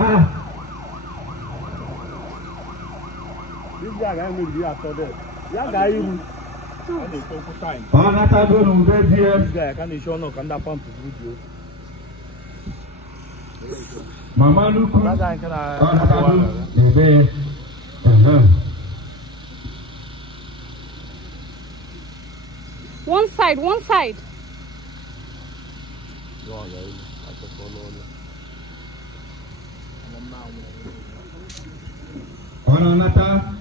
This guy will be after that. Yeah, guy, you. Oh, not a good one, this guy can't show no can pump video. Mama, look. That guy can One side, one side. Oh, Nata.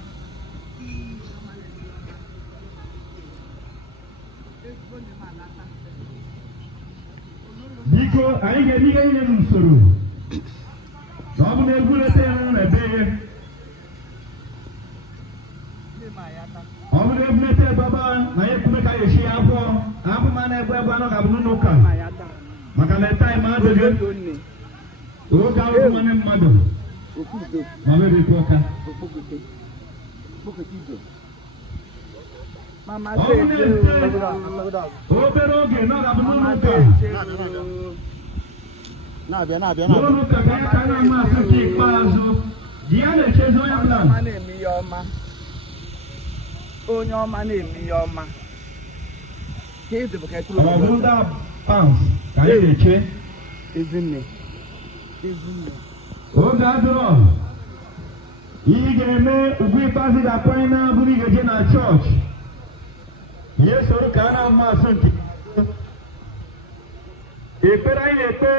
Biko, I get you through. Domine bulletin on a day. Omre mete baba, na ye kumeka yeshi hapo. Hapo maana kwa bwana kabunuka. Makana time ado. O ka o mane mmado. Okpuje. Mama be koka. Okpuje. Mama O pero ge na kabunuka. Na bia. Olu ka kana ma saki pazo. Dia le chezo ya plan. Mama na-eme ya ọma. Onye ọma na-eme ya ọma. Ka ị dịbụ ka ịtụrụ O bunda pounds. Ka ye che. Ezinne. O ga dro. Ị ga-eme ugwu ikpeazụ ga-akpọ na bụrụ ga-eje na chọọchị. Ihe soro ka a na-ama asọmpi. Ekpere anyị na-ekpe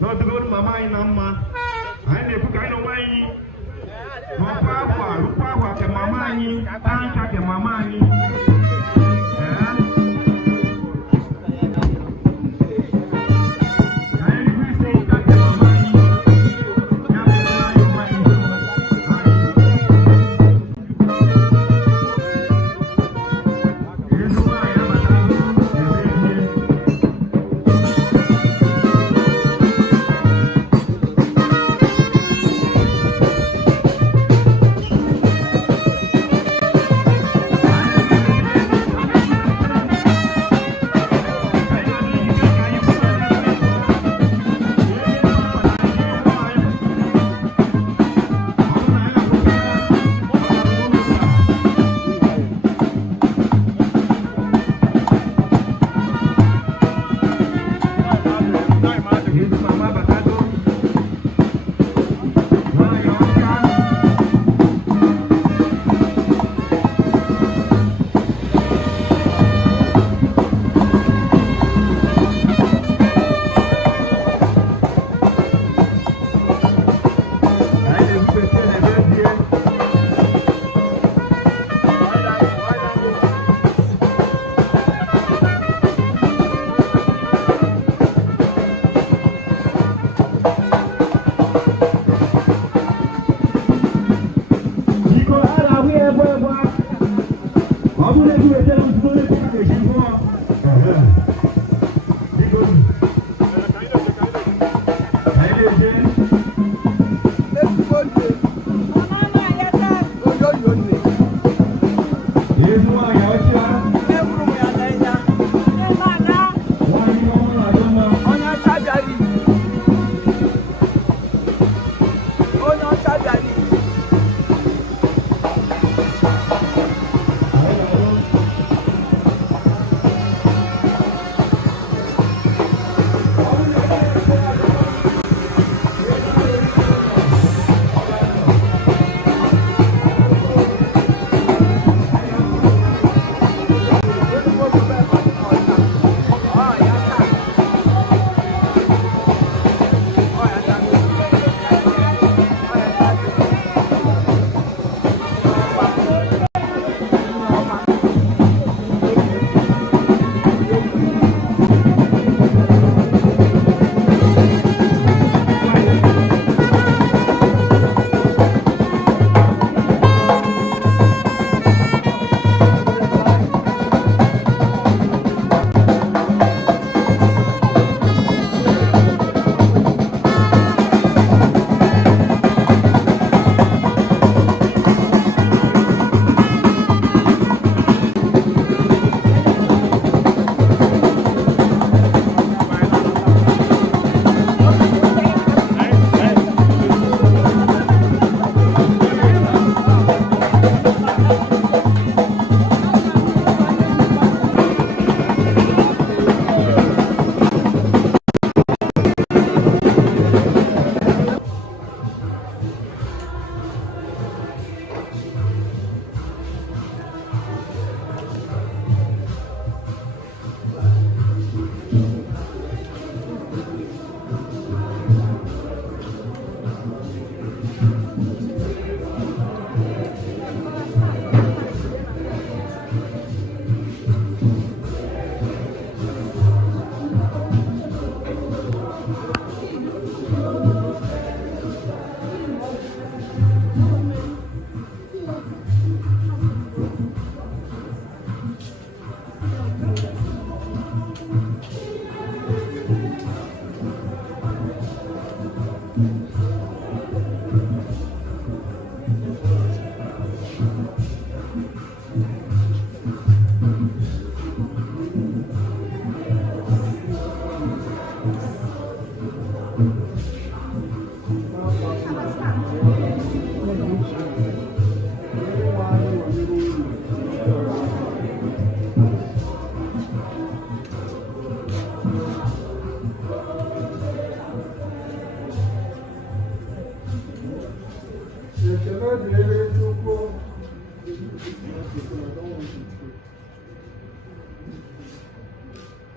n'ọdụgoro mama anyị na mma. Anyị na-ekwu ka anyị na onwe anyị n'ọkwa akwa rụkwa akwa ke mama anyị taa ncha ke mama anyị.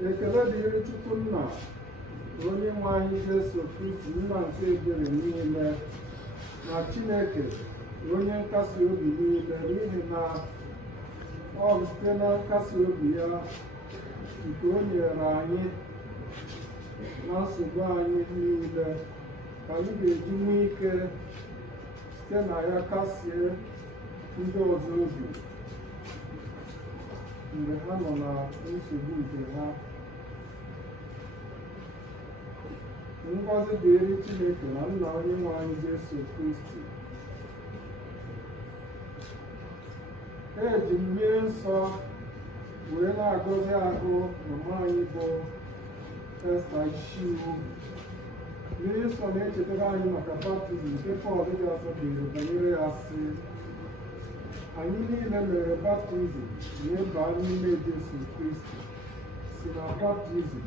Ekele dịrị Chukwu Nna, onye nwe anyị Jesu Kristi, nna nke ebere niile, na Chineke, onye nkasi obi niile, n'ihi na ọ bụ site na nkasi obi ya nke o nyere anyị na nsogbu anyị niile ka anyị ga-eji nwee ike site na ya kasie ndị ọzọ obi mgbe ha nọ na nsogbu nke ha. Ngọzi dịrị Chineke na nna onye nwe anyị Jesu Kristi. Eji mmiri nsọ wee na-agọzi ahụ mama anyị bụ Esther Oyibo. Mmiri nsọ na-echetara anyị maka baptizim nke Pọl dị asọ dere banyere ya sị, anyị niile mere baptizim wee baa n'ime Jesu Kristi, si na baptizim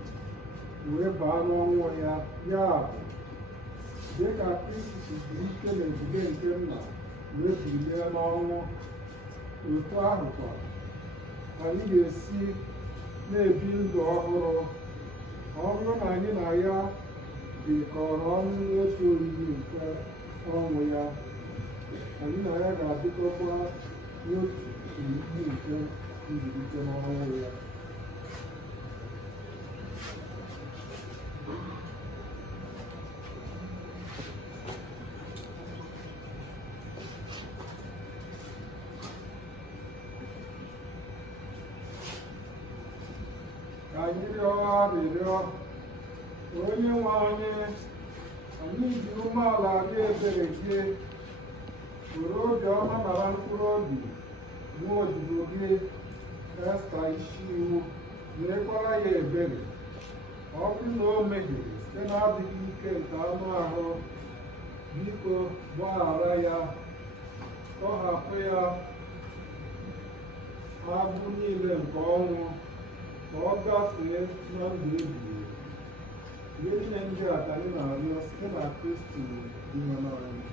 wee baa n'ọnwụ ya. Ya bụ, dịka Kristi siri ike na ebube nke nna wee bilie n'ọnwụ, otu ahụ kwa anyị ga-esi na-ebi ndụ ọhụrụ. Ọ bụrụ na anyị na ya dịkọrọ ọnụ otu oriri nke ọnwụ ya, anyị na ya ga-adịkọkwa n'otu oriri nke mbilite n'ọnwụ ya. Ka anyị rịọ arịrịọ onye nwe anyị, anyị ji umeala rịọ ebere gị, were obi ọma nara mkpụrụ obi nwa odibo gị Esther Oyibo, mekwara ya ebere. Ọ bụrụ na o mehiere site na-adịghị ike nke anụ ahụ, biko gbaghara ya, tọhapụ ya agbụ niile nke ọnwụ, ka ọ gafee na ndụ ebighị. Ihe niile ndị a ka anyị na-arịọ site na Kristi onye nwe anyị.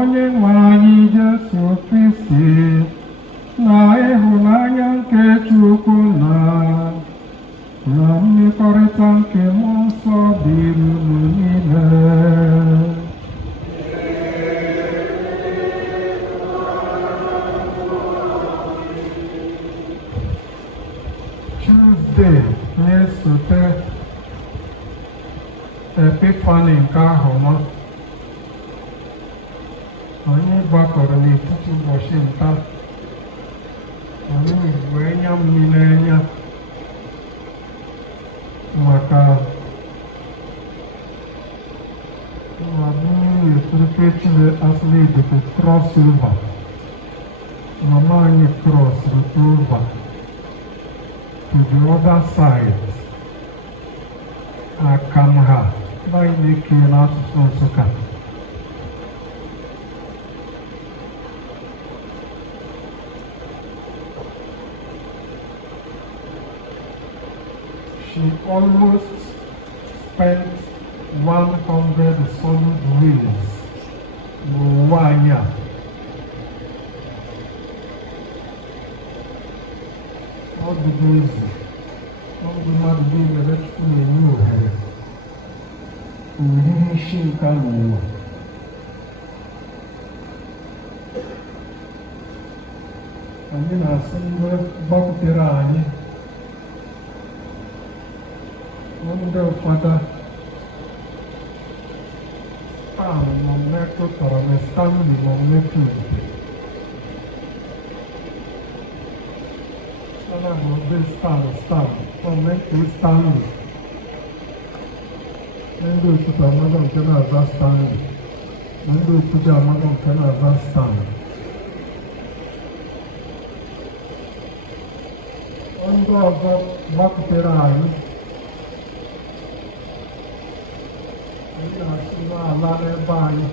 onye nwe anyị Jesu Kristi na ịhụnanya nke Chukwu na mmekọrịta nke Mmụọ Nsọ dịrị unu niile. Tuesday na-esote Epifani nke ahụ nọ, anyị gbakọrọ n'etiti ụbọchị nta, anyị wee nya mmiri anya maka ekirikechile asịrị dịka cross over. Mama anyị crossed over to the other side. Akamha by Niki n'asụsụ Nsukka. She almost spent 100 solid days n'ụwa anyị a. Ọ dịgo ezi, ọ bụ mmadụ niile Chukwu na-enye ohere oriri isi nka n'ụwa. Anyị na-asị ndị gbakwutere anyị, ndị ụfọdụ stam ma mmetụ tọrọ na stamli ma mmetụ ana bụ ndị stam ma mmetụ stamli. Ndị Okpuje amaghị nke na-aza stamli na ndị Okpuje amaghị nke na-aza stamli. Ndị ọzọ gbakwutere anyị, anyị na-asị n'ala n'ebe anyị.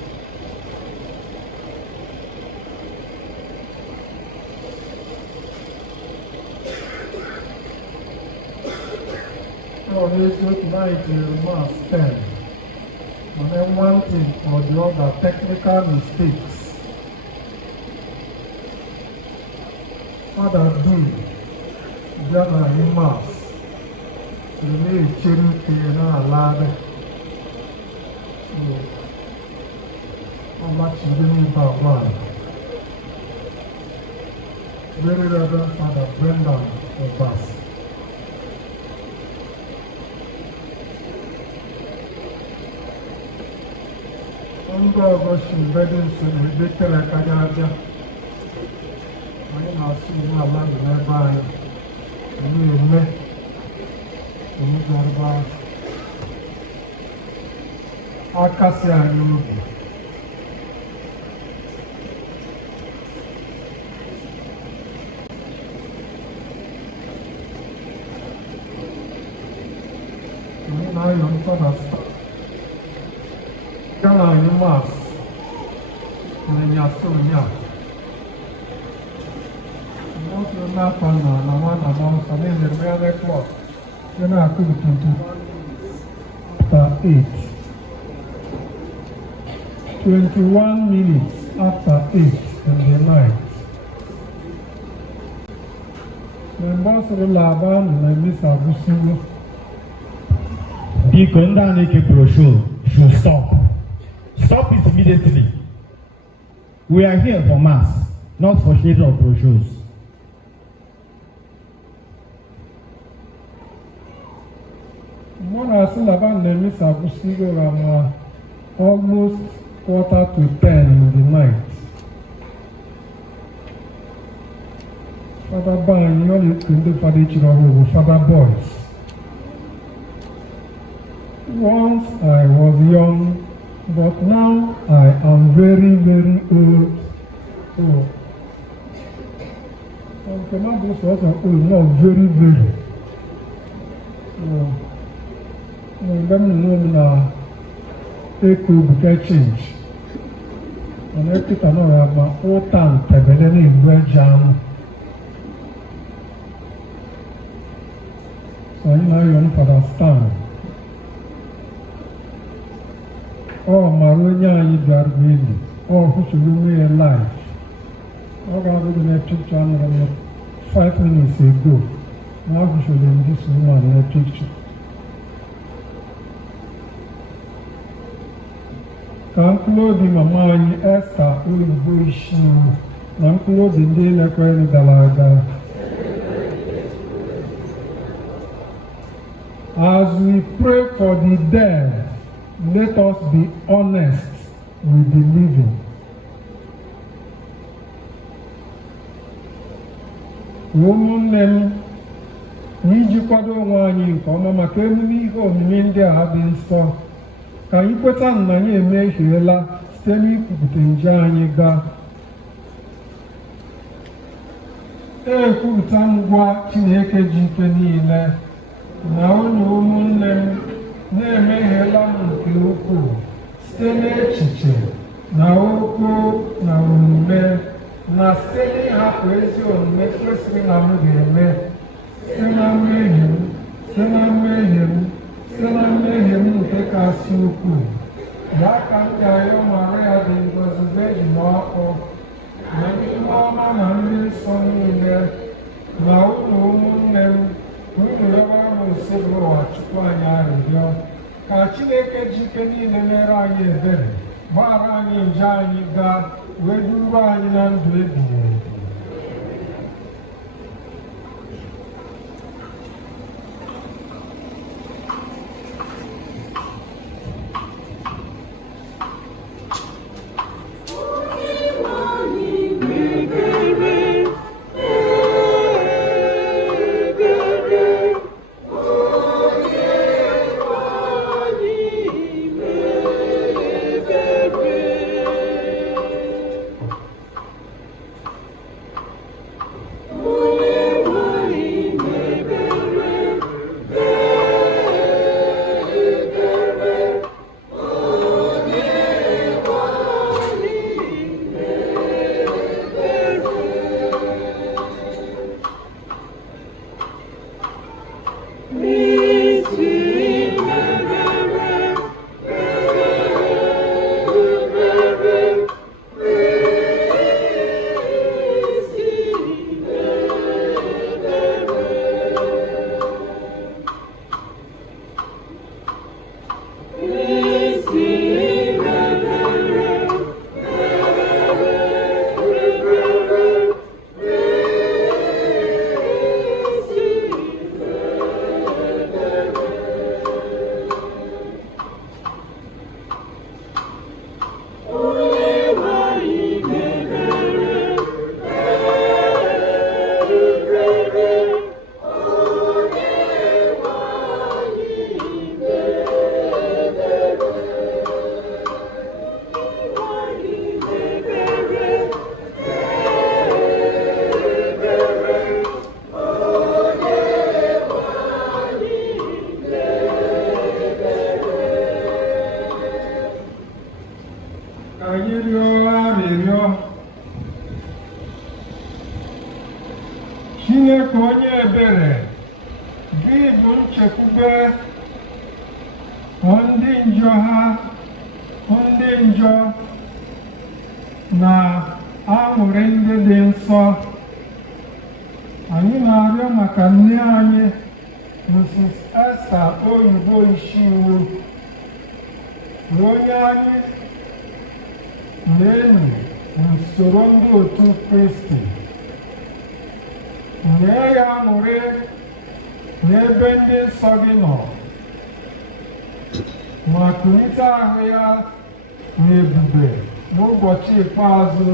Ọ n'eziokwu na anyị jiri mass 10, mana one thing or the other technical mistakes. Father do bịa na anyị mass na-echere ike n'ala anyị. Ọmachide n'ịba one. Very Reverend Father Brendan Obas. Ndị ọzọ si mbedị nso na-edekere karịa abịa. Anyị na-asụ iwu ala dị n'ebe anyị. Anyị eme anyị ga-arụba akasị anyị obi. Anyị na-ayọ nsọ na Gana anyị mas na-enyasị ụnyaa. Mmosi n'afọ na nwa na mmụọ na-enyere mmegharị klọk dị na-akụ 21 minutes after 8 in the night. Mgbe ọ sịrị laba na emesa agụsiwo. Biko ndị a na-eke brochure should stop. Stop it immediately. We are here for mass, not for shade of brochures. Mona Silava Nemis Abusigo Rama almost 9:45 in the night. Father Ban, you only can do for the children with Father boys. Once I was young, but now I am very, very old. Oh. I cannot do so old, not very, very. Let me know now. Echo will change. And I think I know I have my old time, but then in Red Jam. So you know you understand. Oh, Maronia, you got really. officially live. I'm going to make a picture 5 minutes ago. Now officially this woman in a picture. Ka mkpụrụ obi mama anyị Esther Oyibo Ishiwu na mkpụrụ obi ndị na-ekweghị gara aga. As we pray for the dead, let us be honest with the living. Ụmụnne m, n'iji kwado onwe anyị nke ọma maka emume ihe omimi ndị a dị nsọ, ka anyị kweta na anyị emehiela site n'ikwupụta nje anyị gaa. Ekwupụta ngwa Chineke ji ike niile na unu ụmụnne m na-emehiela m nke ukwuu site n'echiche na okwu na omume na site n'ịhapụ ezi omume kwesịrị na m ga-eme site na mmehie m nke kasị ukwuu. Ya ka m ga-arịọ Maria dị ngọzi eji n'ọkụ na ndị ọma na ndị nsọ niile na unu ụmụnne m unu rịọbara m nso n'ụwa Chukwu anyị arịrịọ ka Chineke ji ike niile mere anyị ebere gbaghara anyị nje anyị gaa wee duru anyị na ndụ ebighị ebi. Chineke onye ebere, gị bụ nchekwube ndị njọ na aṅụrị ndị dị nsọ. Anyị na-arịọ maka nne anyị Mrs. Esther Oyibo Ishiwu, onye anyị na-enu n'usoro ndị otu Kristi. Nye ya aṅụrị n'ebe ndị nsọ gị nọ, ma kulite ahụ ya n'ebube n'ụbọchị ikpeazụ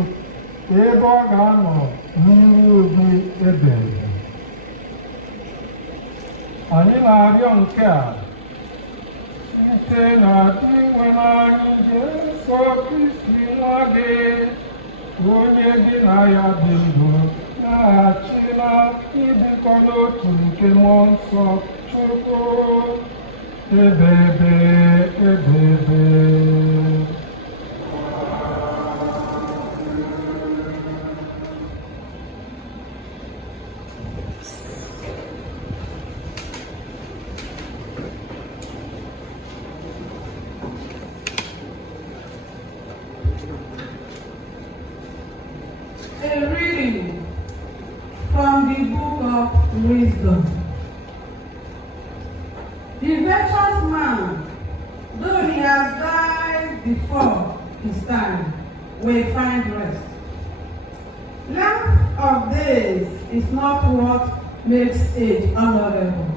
ebe ọ ga-anọ n'iru obi ebeghị. Anyị na-arịọ nke a site na inwe n'anyị Jesu Kristi nwa gị, onye gị na ya dị ndụ na-achịla ịdịkọ n'otu nke mmụọ nsọ Chukwu ebebe. wisdom. The virtuous man, though he has died before his time, will find rest. Length of days is not what makes age honorable,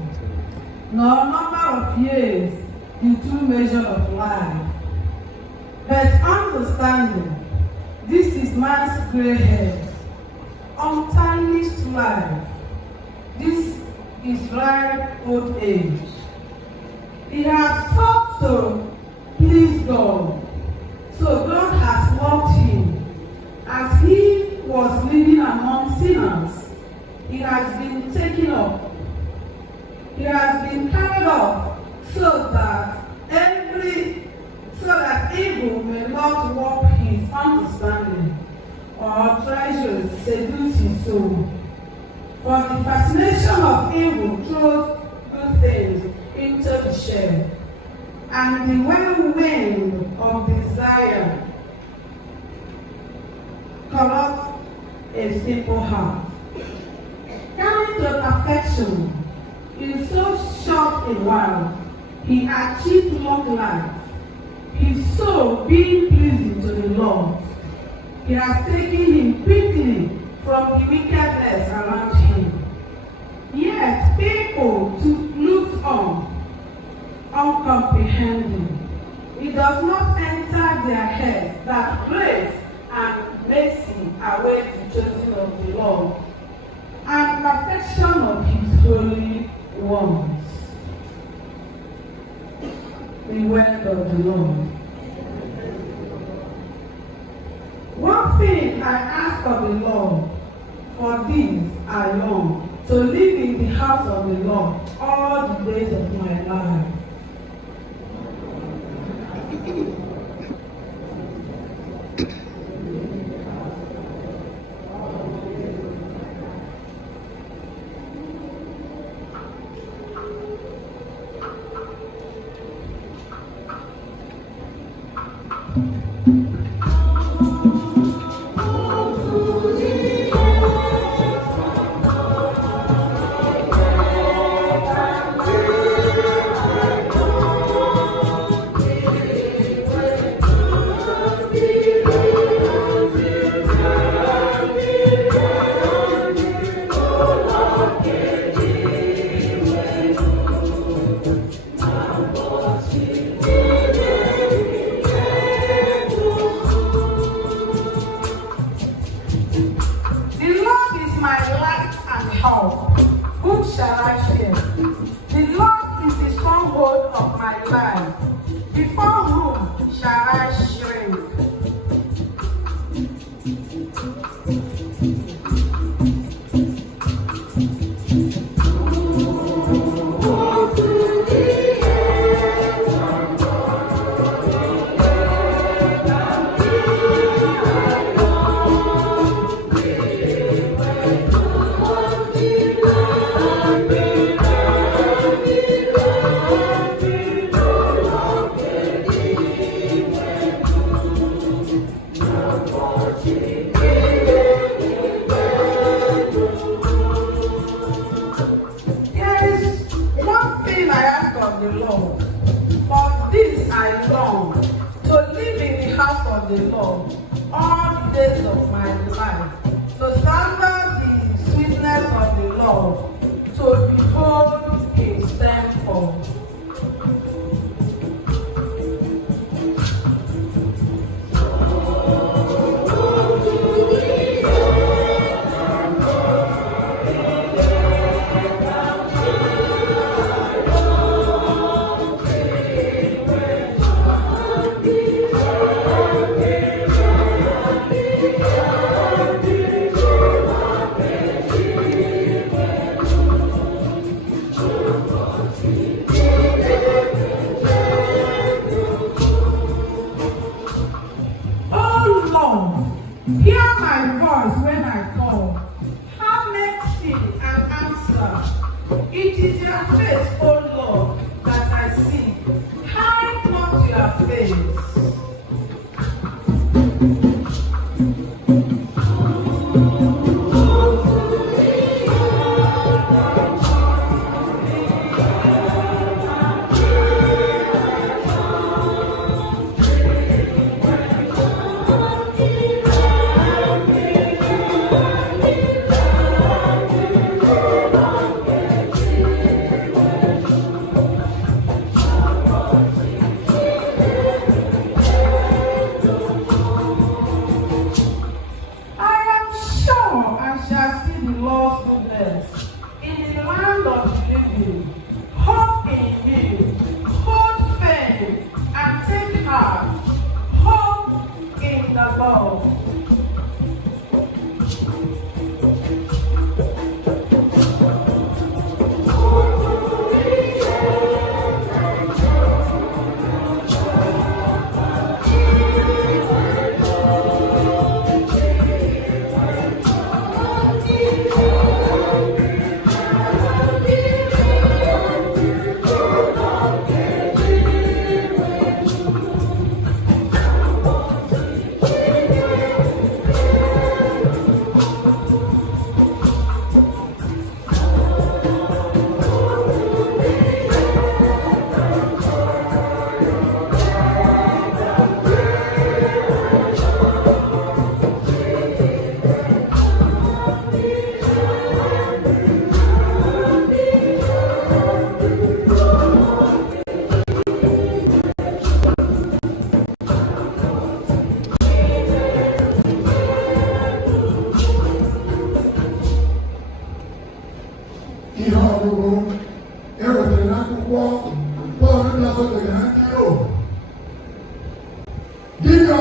nor number of years the true measure of life. But understanding, this is man's grey hairs, untarnished life. This is ripe old age. He has sought to please God, so God has loved him. As he was living among sinners, he has been taken up. He has been carried up so that evil may not warp his understanding or treasures seduce his soul. For the fascination of evil throws good things into the shell, and the whirlwind of desire corrupts a simple heart. Coming to perfection in so short a while, he achieved long life, his soul being pleasing to the Lord. He has taken him quickly from the wickedness around him. Yet people looked on, uncomprehending. It does not enter their heads that grace and mercy await the chosen of the Lord, and perfection of his holy ones. The word of the Lord. One thing I ask of the Lord, for these I long, to live in the house of the Lord all the days of my life.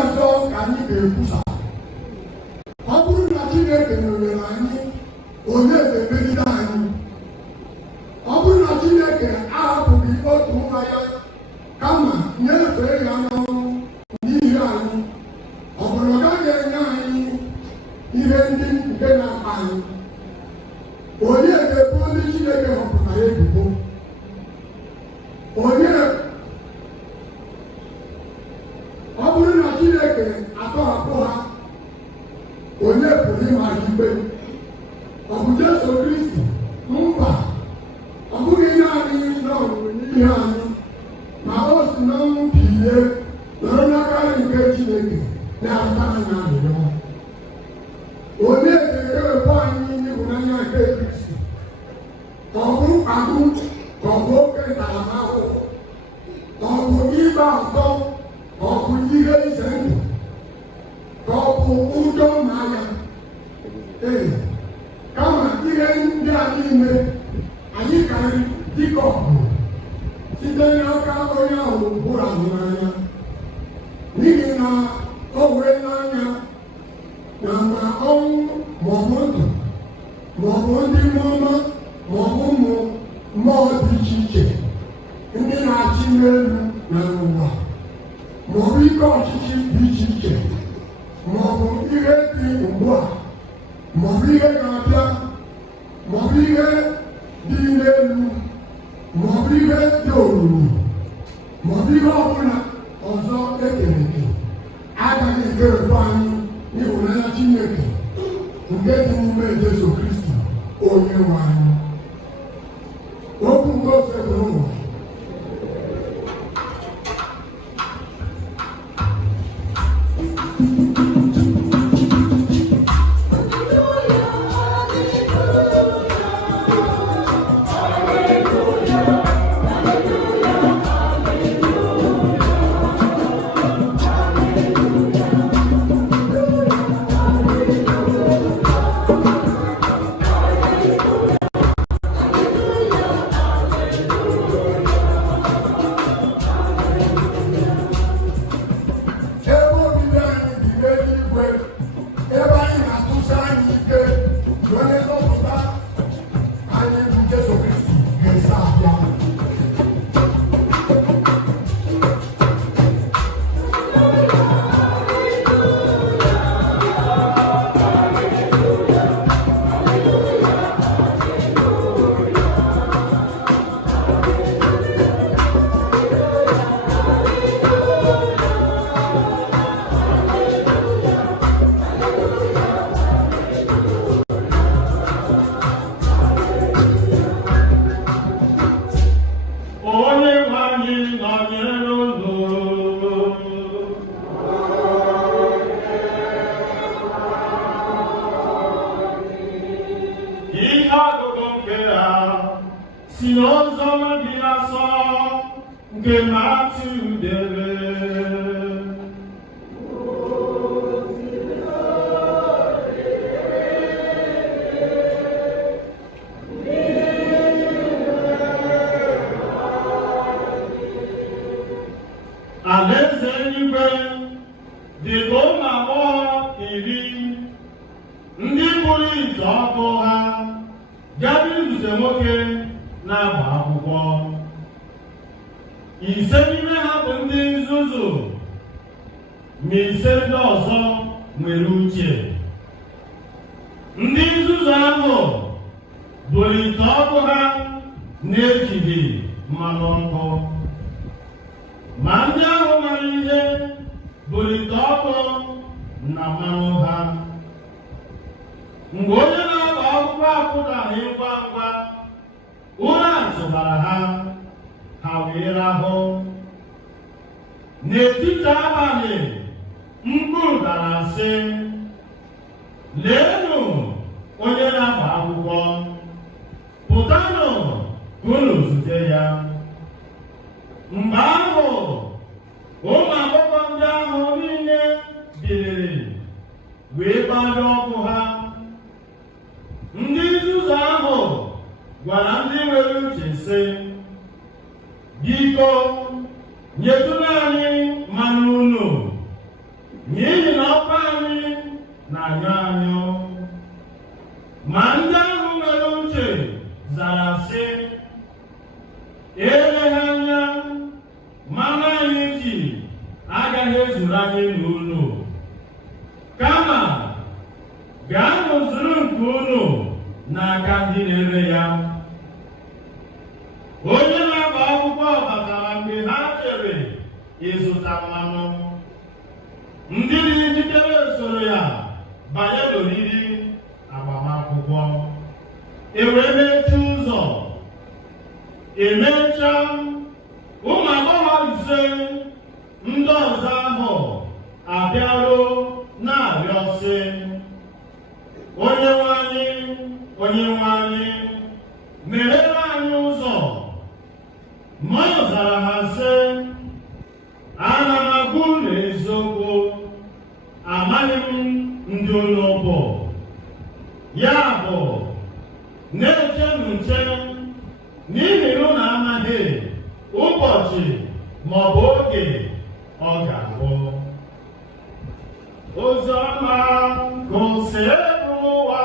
ọzọ ka anyị ga-ekwusa. Ọ bụrụ na Chineke nyere anyị, onye ga-emegide anyị. Ọ bụrụ na Chineke ahapụghị otu nwa ya kama nyefee ya n'ọnwụ n'ihi anyị, ọ bụrụ na ọ gaghị enye anyị ihe ndị nke na-akpa anyị. Onye ga-ebu ndị Chineke họpụtara ebubo. Onye ọ bụrụ na Chineke atọhapụ ha, onye pụrụ ịma ikpe? Ọ bụ Jesu Kristi? Mba, ọ bụghị naanị n'ọnwụnwe n'ihe anyị, ma o si na ọnwụ bilie nọrọ n'aka nke Chineke na-ata anyị arịrịọ. Onye ga-ewepụ anyị n'ịhụnanya nke Kristi? Ka ọ bụ mkpagbu, ka ọ bụ oke ntaramahụhụ, ka ọ bụ ịgba ọtọ, ka ọ bụ ihe ize ndụ, ka ọ bụ ụjọ na agha? Ee, kama ihe ndị a niile, anyị karịrị dịka ọgụ site n'aka onye ahụ bụrụ anyị n'anya, n'ihi na o wee n'anya na mgbe ọnwụ maọbụ ndụ maọbụ ndị mmụọ maọbụ ụmụ mmụọ dị iche iche ndị na-achị n'elu na n'ụwa maọbụ ike ọchịchị dị iche iche maọbụ ihe dị ugbu a maọbụ ihe ga-abịa maọbụ ihe dị n'elu maọbụ ihe dị omimi maọbụ ihe ọbụla ọzọ ekere eke agaghị ekerekwu anyị n'ịhụnanya Chineke nke dị n'ime Jesu Kristi onye nwe anyị. Okwu nke ose bụrụ ụwa. Alaeze eluigwe dị ka ụmụ agbọghọ 10 ndị buru ite ọkụ ha gabi izute nwoke na-agba akwụkwọ. 5 n'ime ha bụ ndị nzuzu, ma 5 ndị ọzọ nwere uche. Ndị nzuzu ahụ buru ite ọkụ ha na-ejide mmanụ ọkụ, ma ndị ahụ mara ihe buru ite ọkụ na mmanụ ha. Mgbe onye na-agba akwụkwọ apụtaghị ngwa ngwa, ụra tụbara ha, ha wee rahụ. N'etiti abalị, mkpu dara sị, leenụ onye na-agba akwụkwọ, pụtanụ ka unu zute ya. Mgbe ahụ, ụmụ agbọghọ ndị ahụ niile biliri wee gbado ọkụ ha. Ndị nzuzu ahụ gwara ndị nwere uche sị, biko nyetụrụ anyị mmanụ unu. agaghị ezuru anyị n'unu, kama gaanụ zuru nke unu n'aka ndị na-ere ya. Onye na-agba akwụkwọ batara mgbe ha chere ịzụta mmanụ. Ndị dị njikere soro ya banye n'oriri agbamakwụkwọ. E wee mechie ụzọ. Emechaa, ụmụ agbọghọ ise ndị ọzọ ahụ abịaruo na-arịọ sị, Onyenwe anyị, Onyenwe anyị, meghere anyị ụzọ. Ma ọ zara ha sị, ana m agwa unu eziokwu, amaghị m ndị unu bụ. Ya bụ, na-echenụ nche, n'ihi na unu amaghị ụbọchị ma ọ bụ oge ọ ga-abụ. Ozi ọma gosi ụwa.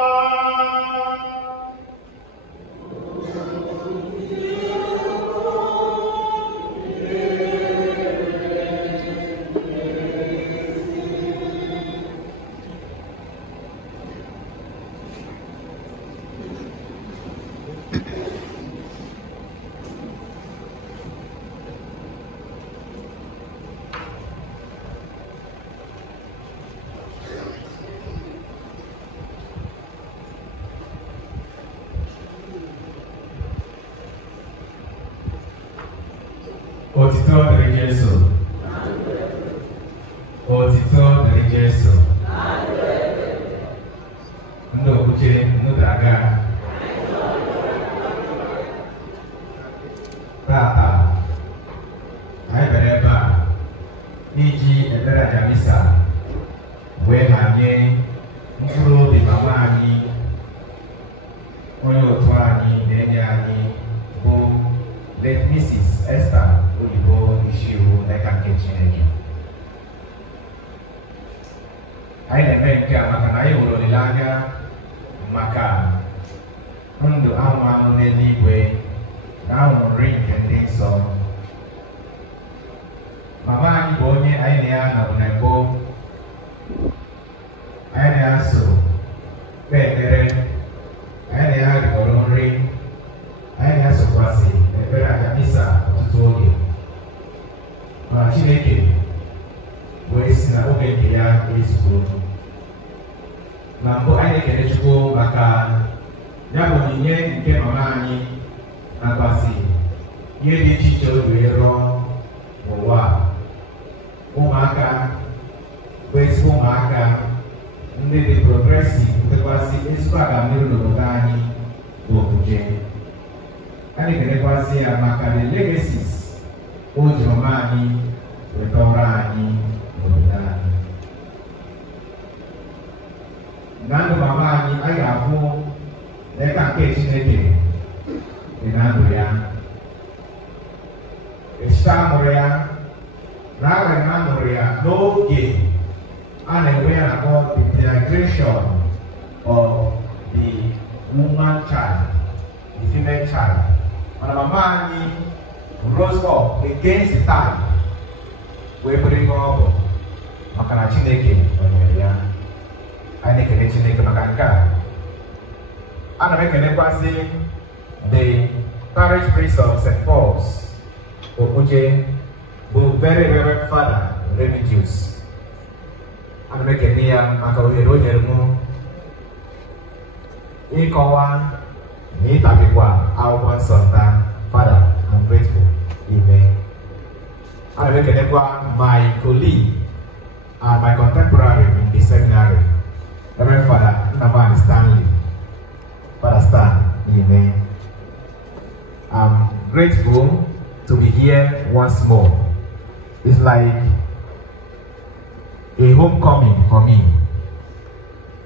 Otito dịrị Jesu. Otito dịrị Jesu. Ndị Okpuje, ndị Daga. Tata, anyị bịara ebe a iji ekpere aja misa wee hanye mkpụrụ obi mama anyị, onye otu anyị na-enye anyị bụ late Mrs. Esther Oyibo Ishiwu n'aka nke Chineke. Anyị na-eme nke a maka na anyị hụrụ olileanya maka ndụ anwụ anwụ n'eluigwe na ahụrụ nri nke ndị nsọ. Mama anyị bụ onye anyị na ya nọrọ na mbụ, anyị na ya so kpee ekpere, anyị na ya rikọrọ nri, anyị na ya sokwasị ekpere aja misa ọtụtụ oge. Ma Chineke wee si na oge nke ya ezigbo. Na mbụ anyị na-ekele Chukwu maka ya bụ onyinye nke mama anyị nakwasị ihe dị iche iche o wee rụọ n'ụwa. Ụmụaka bụ ezigbo ụmụaka ndị dị progresiv, nwekwasị ezigbo agamnihu n'obodo anyị bụ Okpuje. Anyị na-ekenekwasị ya maka the legacies o ji mama anyị wetara anyị n'obodo anyị. Na ndụ mama anyị, anyị ga-afụ n'aka nke Chineke dị na ndụ ya. Echita mụrụ ya, na-arịa na mụrụ ya n'oge a na-enwe ya na-akpọ the dehydration of the woman child, the female child. Mana mama anyị rose up against the time wee bụrụ ihe ọ bụ maka na Chineke nọnyere ya. Anyị na-ekele Chineke maka nke a. Ana m ekelekwasị the parish priest of St. Paul's Okpuje bụ very reverend father religious. Ana m ekele ya maka ohere o nyere m ịkọwa na ịtabikwa akwụkwọ nsọ nta. Father, I'm grateful. Amen. Ana m ekelekwa my colleague and my contemporary in the seminary, Reverend Father Nnamani Stanley. Father Stan, amen. I'm grateful to be here once more. It's like a homecoming for me.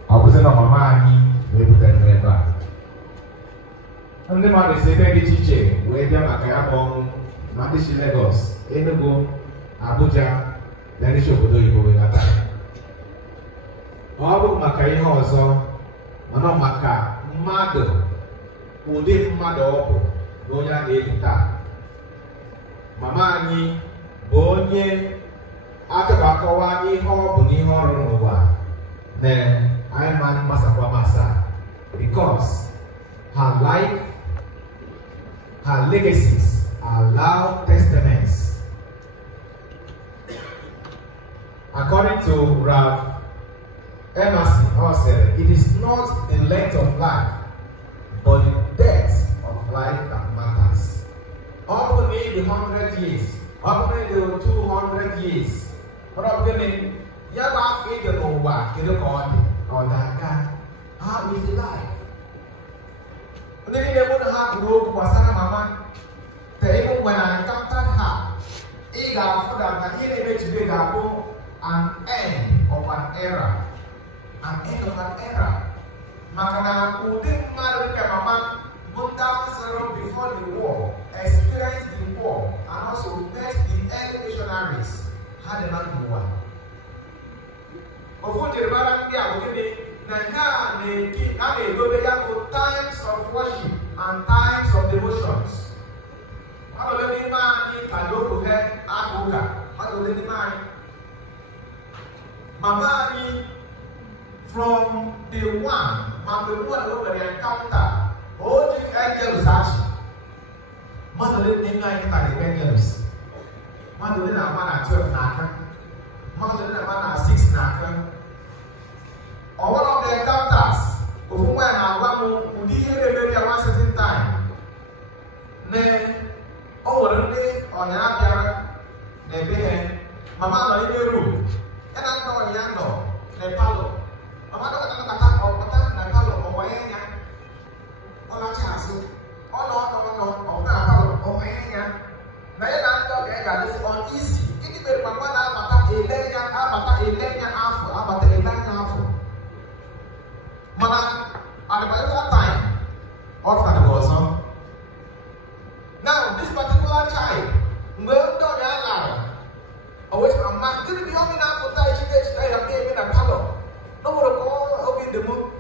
I was in mama anyị na-ebutere m ebe a. Ndị mmadụ si ebe dị iche iche wee bịa maka ya bụ ọrụ, ma ndị si Lagos, Enugu, Abuja na ndị si obodo oyibo wee nata. Ọ bụ maka ihe ọzọ, mana maka mmadụ, ụdị mmadụ ọ bụ na onye a na-eli taa. Mama anyị bụ onye achọrọ akọwa ihe ọ bụ na ihe ọrụ n'ụwa na anyị ma masakwa masa because her life, her legacies are loud testaments. According to Rav Emerson, said, it is not the length of life, but the depth of life that matters. All we need 100 years, all we need 200 years. But I'm telling you, have age no work, you or that guy. How is life? When they never have work was mama. Even when I encountered her, he got for that he needed to be an end of an era. An end of an era. Makana who didn't marry mama, went down before the war, experienced the war, and also met the early missionaries. Had a man in war. Before the Baran times of worship and times of devotions. Mama from the one who encounter all the angels action. Mother didn't know anything about the angels. Mother didn't have 12 naka. Mother didn't have 6 naka. All of the encounters of when I want to hear at one certain time. Then, one day on the other, they began. Mama, in the room. And I know the handle, the palo. Mama, don't attack or attack the palo or Wayana. All our chance. All of the palo or Wayana. Now, I don't get this on easy. It is Mama, Mother, at the particular time, what for the person? Now, this particular child, well done, always a man didn't be only now for that she have been in a color. No one call okay the moon.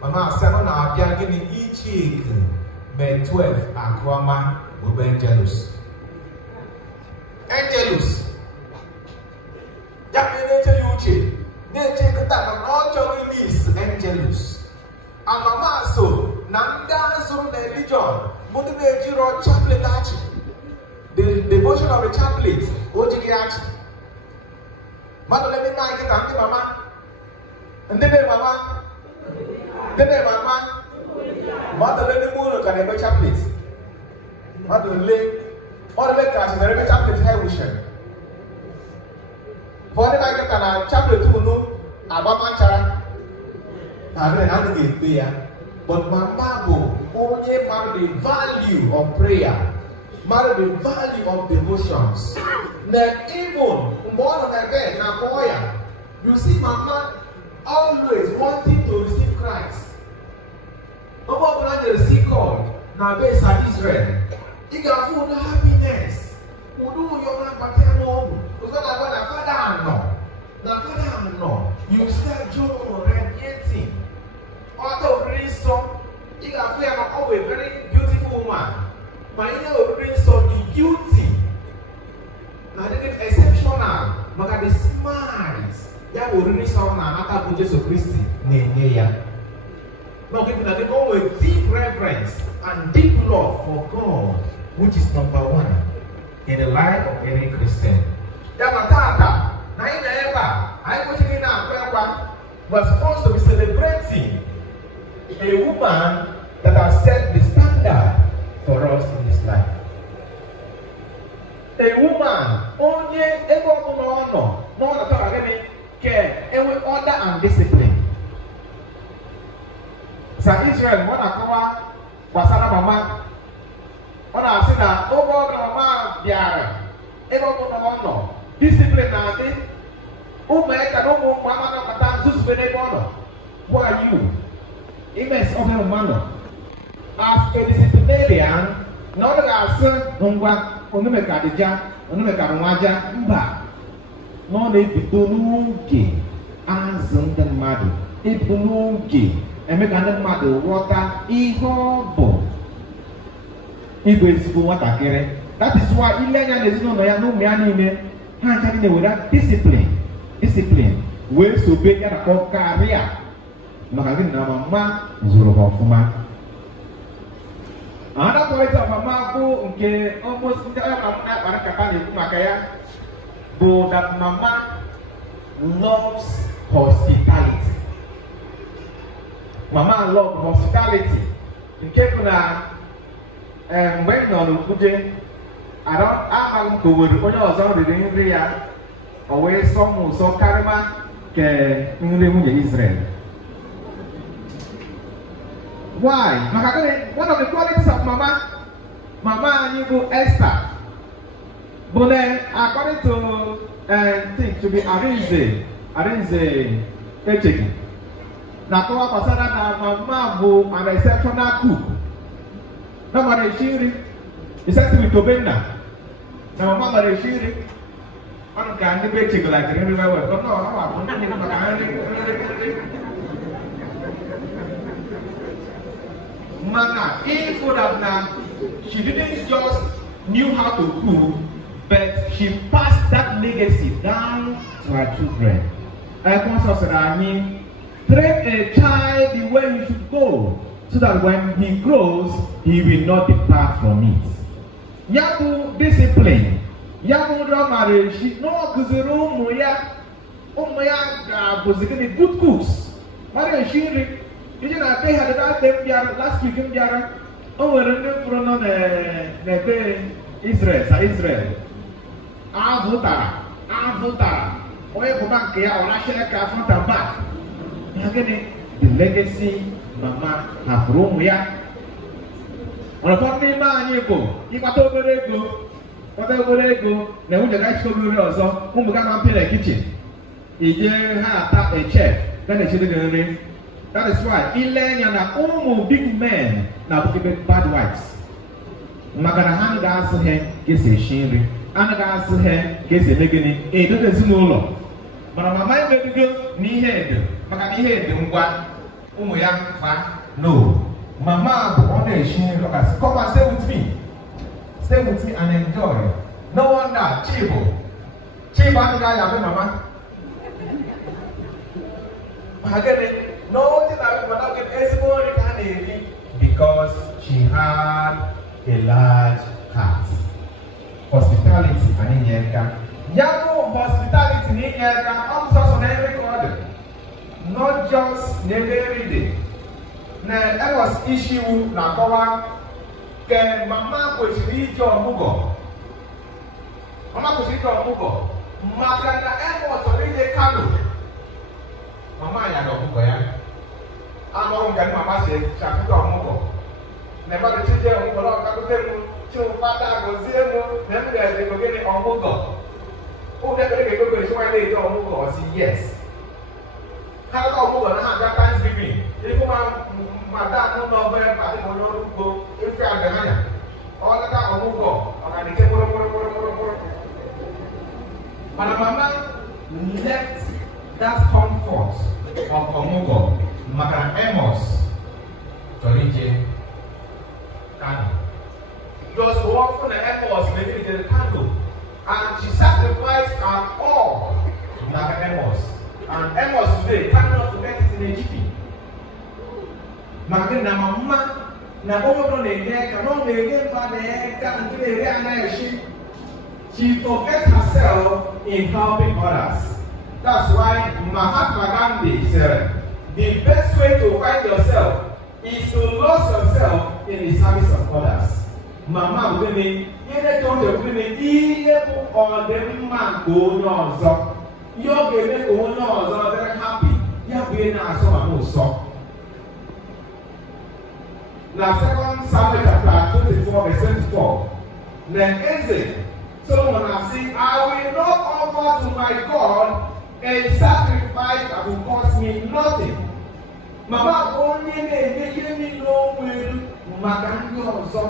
Mama said on our getting each egg, made 12 and Kwama will be jealous. Angelus. That means they take a time of all Johnny Lee's Angelus. And Mama so, Nanda so religion, motivate your chaplet action. The devotion of the chaplet, what you get. Mother, let me make it unto Mama. And then Mama. Then Mama. Mother, let me move on a chaplet. Mother, lay. Or the cash in the chaplet hair wisher. For the make it a chaplet to know about my child. I don't have to get there. But my Bible only marry the value of prayer, marry the value of devotions. Now, even more again, now, you see, Mama always wanting to receive Christ. Over when they see God, now based on Israel, you can feel happiness. Who do your grandfather? Because I want a father no. The father no. You start joy radiating. Although Christian, you can feel always very beautiful woman. But you know, Christian, the beauty. Now, it is exceptional. But at the smiles, ya will really sound like Okpuje Jesus Christ. Now, people that go with deep reverence and deep love for God, which is number one in the life of any Christian. We're supposed to be celebrating a woman that has set the standard for us in this life. A woman only able to know care and with order and discipline. So Israel, what I call Wasana Mama, what I said that over Mama Biara, able to know discipline and it. Oh my God, no Mama Matan Suspenebono. Who are you? Immense of a man. As a disciplinarian, not as a Nungwa, Onumekadija, Onumekawaja, Mba. No, they Bidunuki, Azan the Madu, Ibunuki, and make another mother water, Ihobo. That is why Ilena is no Mayanu Mianine. ha ncha dị na-ewere discipline wee sobe ya na karịa maka gị na mama zụrụ ha ọfụma. Anakọrịta mama bụ nke almost ndị ọya mama na-akpara nkata na-ekwu maka ya bụ that mama loves hospitality. Mama love hospitality nke bụ na mgbe ị nọ n'Okpuje amaghị m ka o were onye ọzọ riri nri ya o wee sọ m ụsọ karịma ke nri nwunye Israel. Why? Maka one of the qualities of mama anyị bụ Esther bụ na according to think to be Arinze Echegi na-akọwa gbasara na mama bụ an exceptional cook. Na mara esi nri iseti with Obenna na mama mara esi nri ọnụ ka ndị be Echegala jiri nri wewe ọ bụ ndị maka nri. Mana, if she didn't just knew how to cook, but she passed that legacy down to her children. Train a child the way you should go, so that when he grows, he will not depart from it. Yabu discipline. Yabu marriage. No, because good cooks. Marriage. Did you not pay her that last week in Jara? Oh, we're running from Israel. Avuta. Oye, go back here, or I share a car front and back. The legacy mama have room here. On a family man, you go. You got over there, go. Whatever they go, now the guys go to also, whom we can pay the kitchen. If you have a chef, then they should be. That is why Ilenya na big men na bukibe bad wives. Magana hana ga asị he kesi eshi nri, ana ga asị he kesi emegini edodo ezinụlọ. Mana mama emebigo n'ihe edo, maka na ihe edo ngwa ụmụ ya fa no. Mama bụ ọ na-eshi nri ọ ga-asị come and stay with me and enjoy. No wonder Chibo anaghị ayabụ mama. No, because she had a large heart. Hospitality and Inyeka. Yago hospitality in Inyeka also on every order. Not just every day. Now that was Ishiwu Nakawa. Then Mama was read your Mugo. Mama was read your Mugo. Makana Emo to read the candle. Mama ya go Mugo ya. Among them, Mama said, Chakuta Mugo. Never the children who are Kakutemu, Chu Pata, Gozemo, then they go get it on Mugo. Oh, that they go to why they don't Mugo or say yes. How about Mugo and have that Thanksgiving? If my dad don't know where I don't go, if you are the man, all the time Mugo, or I get But Mama left that comfort of Omugo. Maka Amos Torije Kano. Just walk from the airport, maybe to the Kano. And she sacrificed her all Maka Amos. And Amos today cannot forget it in Egypt. Maka na mama na omo na ege no na ege pa na eka nke ere ana she forgets herself in helping others. That's why Mahatma Gandhi said the best way to find yourself is to lose yourself in the service of others. Mama women, you don't have women, even or the man go on. You're going to go on, very happy. You're going to so. Now, 2 Samuel chapter 24, verse 24. Then Ezra, Solomon has said, I will not offer to my God a sacrifice that will cost me nothing. Mama only na-enye me no will maka ndị ọzọ.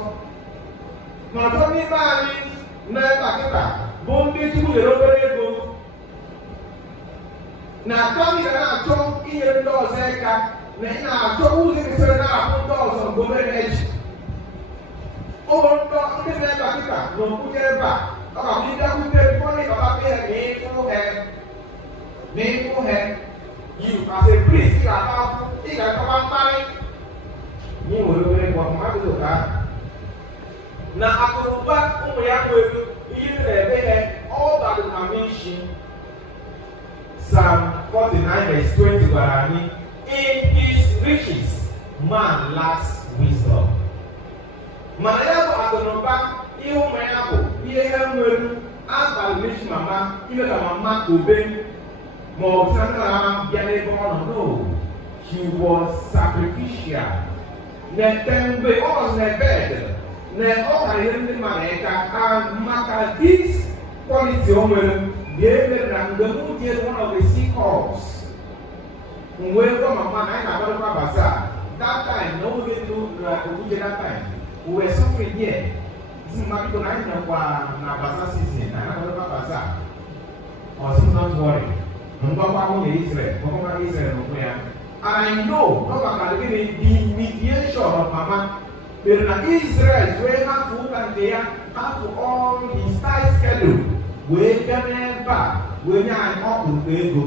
Ma ọzọ n'ime anyị na-eba kịta bụ ndị Chukwu nyere obere ego. Na-achọ ihe na-achọ ihe ndị ọzọ aka na ị na-achọ ụzọ esere na-ahụ ndị ọzọ mgbe obere eji. Ụlọ ndị na-eba kịta na Okpuje ebe a Ọkọ̀ mi dákúté fọ́nì ọba pé ẹ̀ ní fún ẹ̀ you as a priest ìgbà tó bá ń parí ní ìwòlówó ẹ̀kọ́ ọmọ máa tó ká. Na akụnụba ụmụ ya nwere ihe na-eme ya all that the commission. Psalm 49 verse 20 gwara anyị, in his riches man lacks wisdom. Mana ya bụ akụnụba ihe ụmụ ya bụ ihe ha nwere abalị mechi mama ime ka mama obe ma ọ bụ na bịa n'ebe ọ nọ. No, he was sacrificial. Na-ete mgbe ọ nọ n'ebed na ọ ka ihe ndị mmadụ eka maka this quality o nwere ga-eme na mgbe m dị one of the sea calls mgbe gwa mama na anyị na-agbadokwa bazaar that time na oge ndụ na Okpuje that time we were suffering here. Zi mmadụ na anyị nọkwa na bazaar season na anyị na-agbadokwa bazaar. Ọsọ not worry mgbakwa ahụ na Israel mgbakwa Israel n'okwu ya. And I know ọ maka the mediation of mama mere na Israel wee hapụ ụka nke ya hapụ all his tight schedule wee bịa n'ebe a wee nye anyị ọkpụrụkpụ ego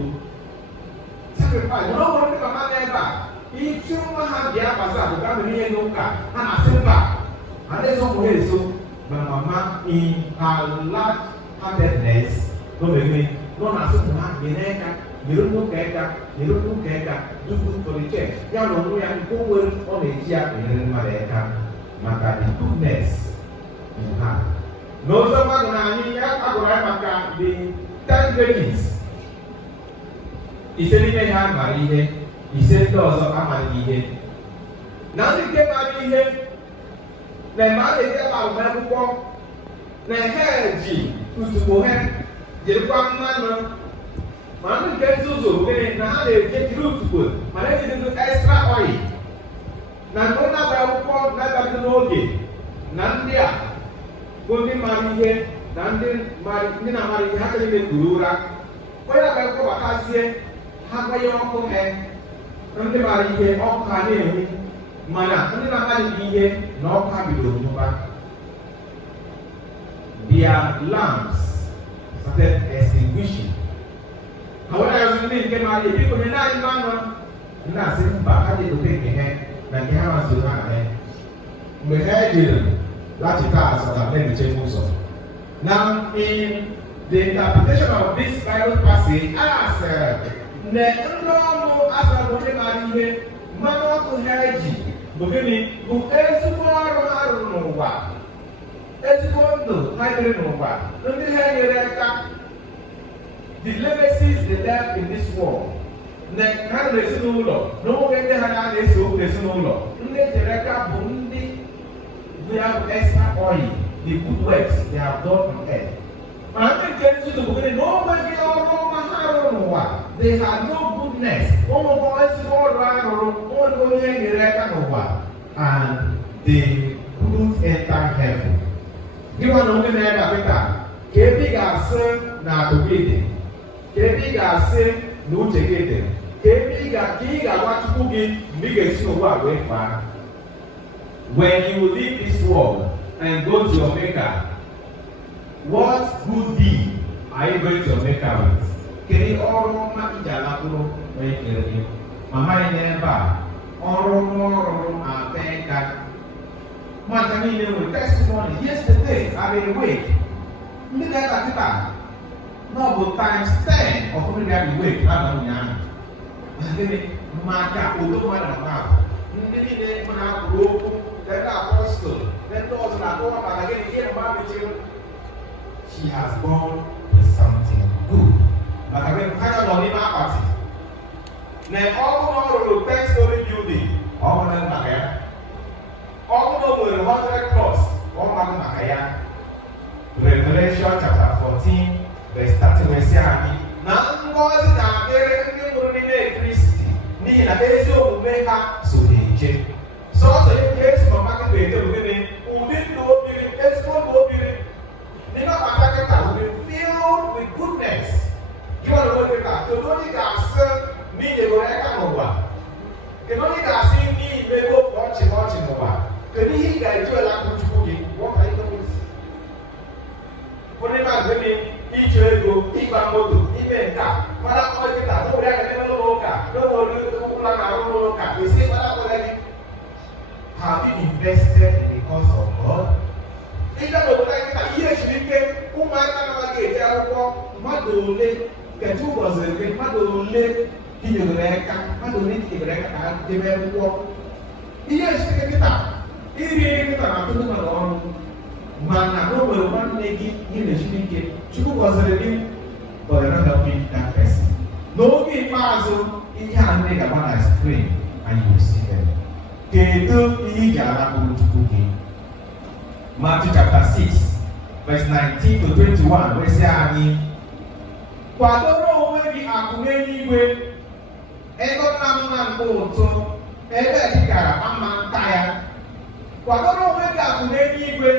sacrifice na ọ bụrụ ndị mama n'ebe a ịchụ nwa ha bịa bazaar bụ gaa mere ihe n'ụka ha na-asị mba adaeze ụmụ ha eso na mama in her large heartedness nọ na-asị ụmụ ha ga-n'eka nyere n'ụka eka nyere n'ụka eka do good for the church ya na onwe ya nke o nwere ọ na-eji ya enyere mmadụ eka maka the goodness in her. N'ụzọ mmadụ na anyị ya agụrụ anyị maka the 10 virgins. Ise n'ime ha mara ihe, ise ndị ọzọ amaghị ihe. Na ndị nke mara ihe na mgbe a na-eji agụmakwụkwọ na ha ji utukpo ha jirikwa mmanụ ma ndị nke nzuzu gịnị na ha na-eji jiri utukpo ma na-eji extra oil. Na mgbe na-agba akwụkwọ na-agabido n'oge na ndị a bụ ndị mara ihe na ndị na-amara ihe ha chọrọ ime kuru ụra onye na-agba akwụkwọ gbakazie ha gbanye ọkụ ha ndị mara ihe ọkụ ha na-enwu mana ndị na-amaghị ihe na ọkụ ha bidoro n'ụba. Their lamps started extinguishing. Ha were azụ ndị nke mara ihe biko nye naanị mmanụ ndị asị mba ha ji edote nke ha na nke ha masịrị ha na ya. Mgbe ha jere lachita asọta na-eche ụzọ. Now in the interpretation of this Bible passage, as na ndị ọrụ asọrọ bụ ndị mara ihe mmanụ ọkụ ha ji bụ gịnị bụ ezigbo ọrụ ha rụrụ n'ụwa, ezigbo ndụ ha nyere n'ụwa, ndị ha nyere aka. The legacies they left in this world. Na ha n'ezinụlọ n'oge ndị ha na-eso okwu n'ezinụlọ ndị ejere aka bụ ndị they have extra oil, the good works they have done on earth. Mana ndị nke nzuzu bụ gịnị na onweghị ọrụ ọma ha rụrụ n'ụwa, they had no goodness, ụmụgwọ ezigbo ọrụ ha rụrụ, onweghị onye nyere aka n'ụwa, and they couldn't enter heaven. Gịnwa na onwe na-ebe akịta ka ebe ị ga-asị na akụkụ ide, ka ebe ị ga-asị na uche gị dị, ka ebe ị ga-agwa Chukwu gị mgbe ị ga-esi n'ụwa wee faa. When you leave this world and go to your Maker, what good deed are you going to your Maker with? Kedu ọrụ ọma iji alapụrụ wee kere gị? Mama anyị n'ebe a, ọrụ America. Mmadụ niile nwere testimony. Yesterday, I been awake. Ndị na-eka kịta n'ọbụ times 10 of ndị na-abịa awake n'abalị ụnyaahụ. Gịnị maka udo mmadụ ahụ? Ndị niile na-akwụrụ okwu, ndị apostol, ndị ọzọ na-akọwa maka gịnị ihe mmadụ chere. She has gone with something good. Maka gịnị ha nọ n'ime akpati. Na ọrụ n'ọrụ 10-story building, ọ bụrụ maka ya. Ọrụ nwere 100 plus, ọ bụrụ maka ya. Revelation chapter 14 verse 30 wee sị anyị na ngọzi na-adịrị ndị nwụrụ n'ime Kristi n'ihi na ezi omume ha so na-eje. Sọsọ ihe esi na ọmaka na-ede ogene ụdị ndụ obiri, ezigbo ndụ obiri n'ime akpata kịta will be filled with goodness. Gịwa na onwe ka kedu onye ga-asị n'ihi were aka n'ụwa? Kedu onye ga-asị n'ihi mego ọchị n'ụwa? Kedu ihe ị ga-eji wela akụ Chukwu gị? What are you going to do? ịgba moto ime nka mara ọdịta n'obodo ya ga-eme n'ụlọ ụka n'obodo ụlọ na-arụ n'ụlọ ụka kwesịrị ịgbara akwụkwọ gị. Have you invested because of God? Ịga n'obodo anyị ka ihe siri ike ụmụaka anaghị eji akwụkwọ mmadụ ole kedu ụbọchị ebe mmadụ ole tinyere aka mmadụ ole tinyere aka ka ha debe akwụkwọ. Ihe siri ike kịta iri nri kịta na-atụ mmadụ ọrụ mana o nwere nwanne gị ihe na-esiri ike Chukwu gọziri gị but you're not helping that person. N'oge ikpeazụ ihe a ndị ga-agba na screen and you will see them. Kedu ihe iji arapụrụ Chukwu gị? Matthew chapter 6 verse 19 to 21 wee sị anyị kwadoro onwe gị akụ n'eluigwe ego na mma nke ụtụ ebe dịkara ama nta ya. Kwadoro onwe gị akụ n'eluigwe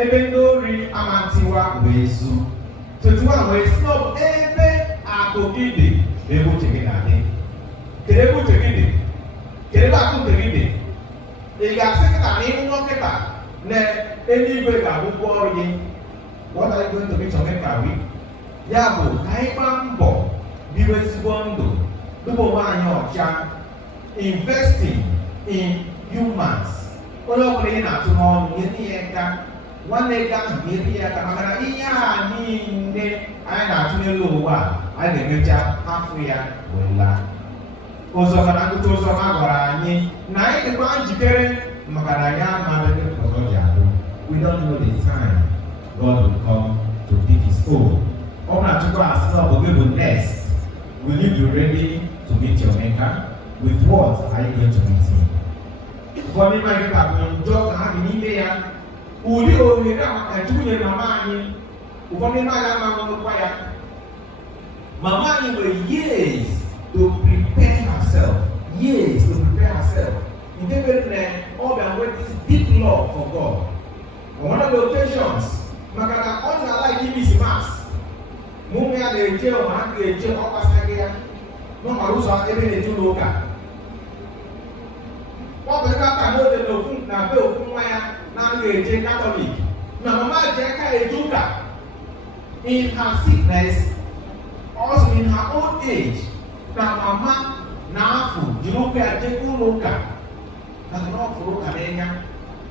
ebe ndị ori ama ntiwa wee zu. 21 wee sị ebe akụ gị dị ebe uche gị na-adị. Kedu ebe uche gị dị? Kedu ebe akụ gị dị? Ị ga-asị kịta na ịhụ nkịta na eluigwe ga-abụkwa ọrụ gị. What are you going to be talking about? Ya bụ ka anyị gbaa mbọ biwe ezigbo ndụ tupu onwe anyị ọcha, investing in humans. Onye ọbụla ị na-atụ n'ọnụ nyere ya aka, nwanne gị ahụ nyere ya aka maka na ihe a niile anyị na-atụ n'elu ụwa a ga-emecha hapụ ya wee laa. Ụzọ na nkụta ụzọ ha gwara anyị na anyị dịkwa njikere maka na ya amaghị ọzọ ji adụ. We don't know the time God will come to pick his own. Ọ bụrụ na Chukwu asị na ọ bụ gị bụ next, will you be ready to meet your maker? With what are you going to meet him? Ụfọdụ n'ime anyị ka bụ njọ ka ha dị n'ime ya. Ụdị ohere a ka Chukwu nyere mama anyị, ụfọdụ n'ime anyị amaghị ọnụkwa ya. Mama anyị nwere years to prepare herself. Years to prepare herself. Nke mere na ọ bịa nwee this deep love for God. On one of the occasions, maka na ọ na-ala ime isi mas. Mụmụ ya na-eje ụmụaka ga-eje ọkpasaghị ya n'ọmara ụzọ ebe na-eje ụlọ ụka. Ọ bụ ebe aka n'oge na be okwu nwa ya na-anaghị eje Katọlik. Na mama ji aka eje ụka. In her sickness, also in her old age, na mama na-afụ jiri ụka ya jee ụlọ ụka. Na ọ fụrụ ụka n'anya.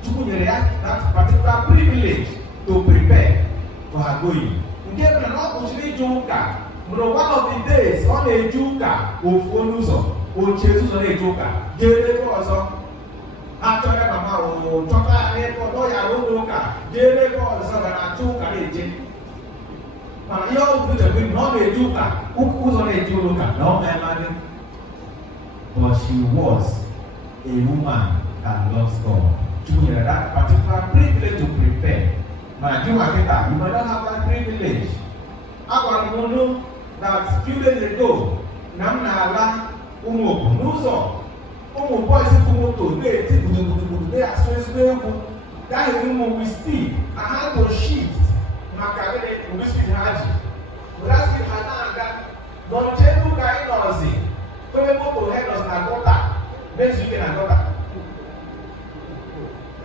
Chukwu nyere ya that particular privilege to prepare for her going. Nke bụ na ọ kwụsịrị ije ụka mụrụ one of the days ọ na-eje ụka ofu onye ụzọ ochie ụzọ na-eje ụka jee ebe ọzọ. Achọrọ mama chọta ebe ọzọ ya ụlọ ụka jee ebe ọzọ ga na-achọ ụka na-eje. Mana ihe ọ bụ uche na ọ na-eje ụka ụzọ na-eje ụlọ ụka na ọ ga-emadị. But she was a woman that loves God. You have that particular privilege to prepare. But you might not have that privilege. I want to know that few days ago, Namnala Umuzo, boys they are so that woman will speak. I had to shift. Makare will speak Haji. But that's the Hananga. Don't tell you guys nothing. So the people head us na daughter. Next week na daughter.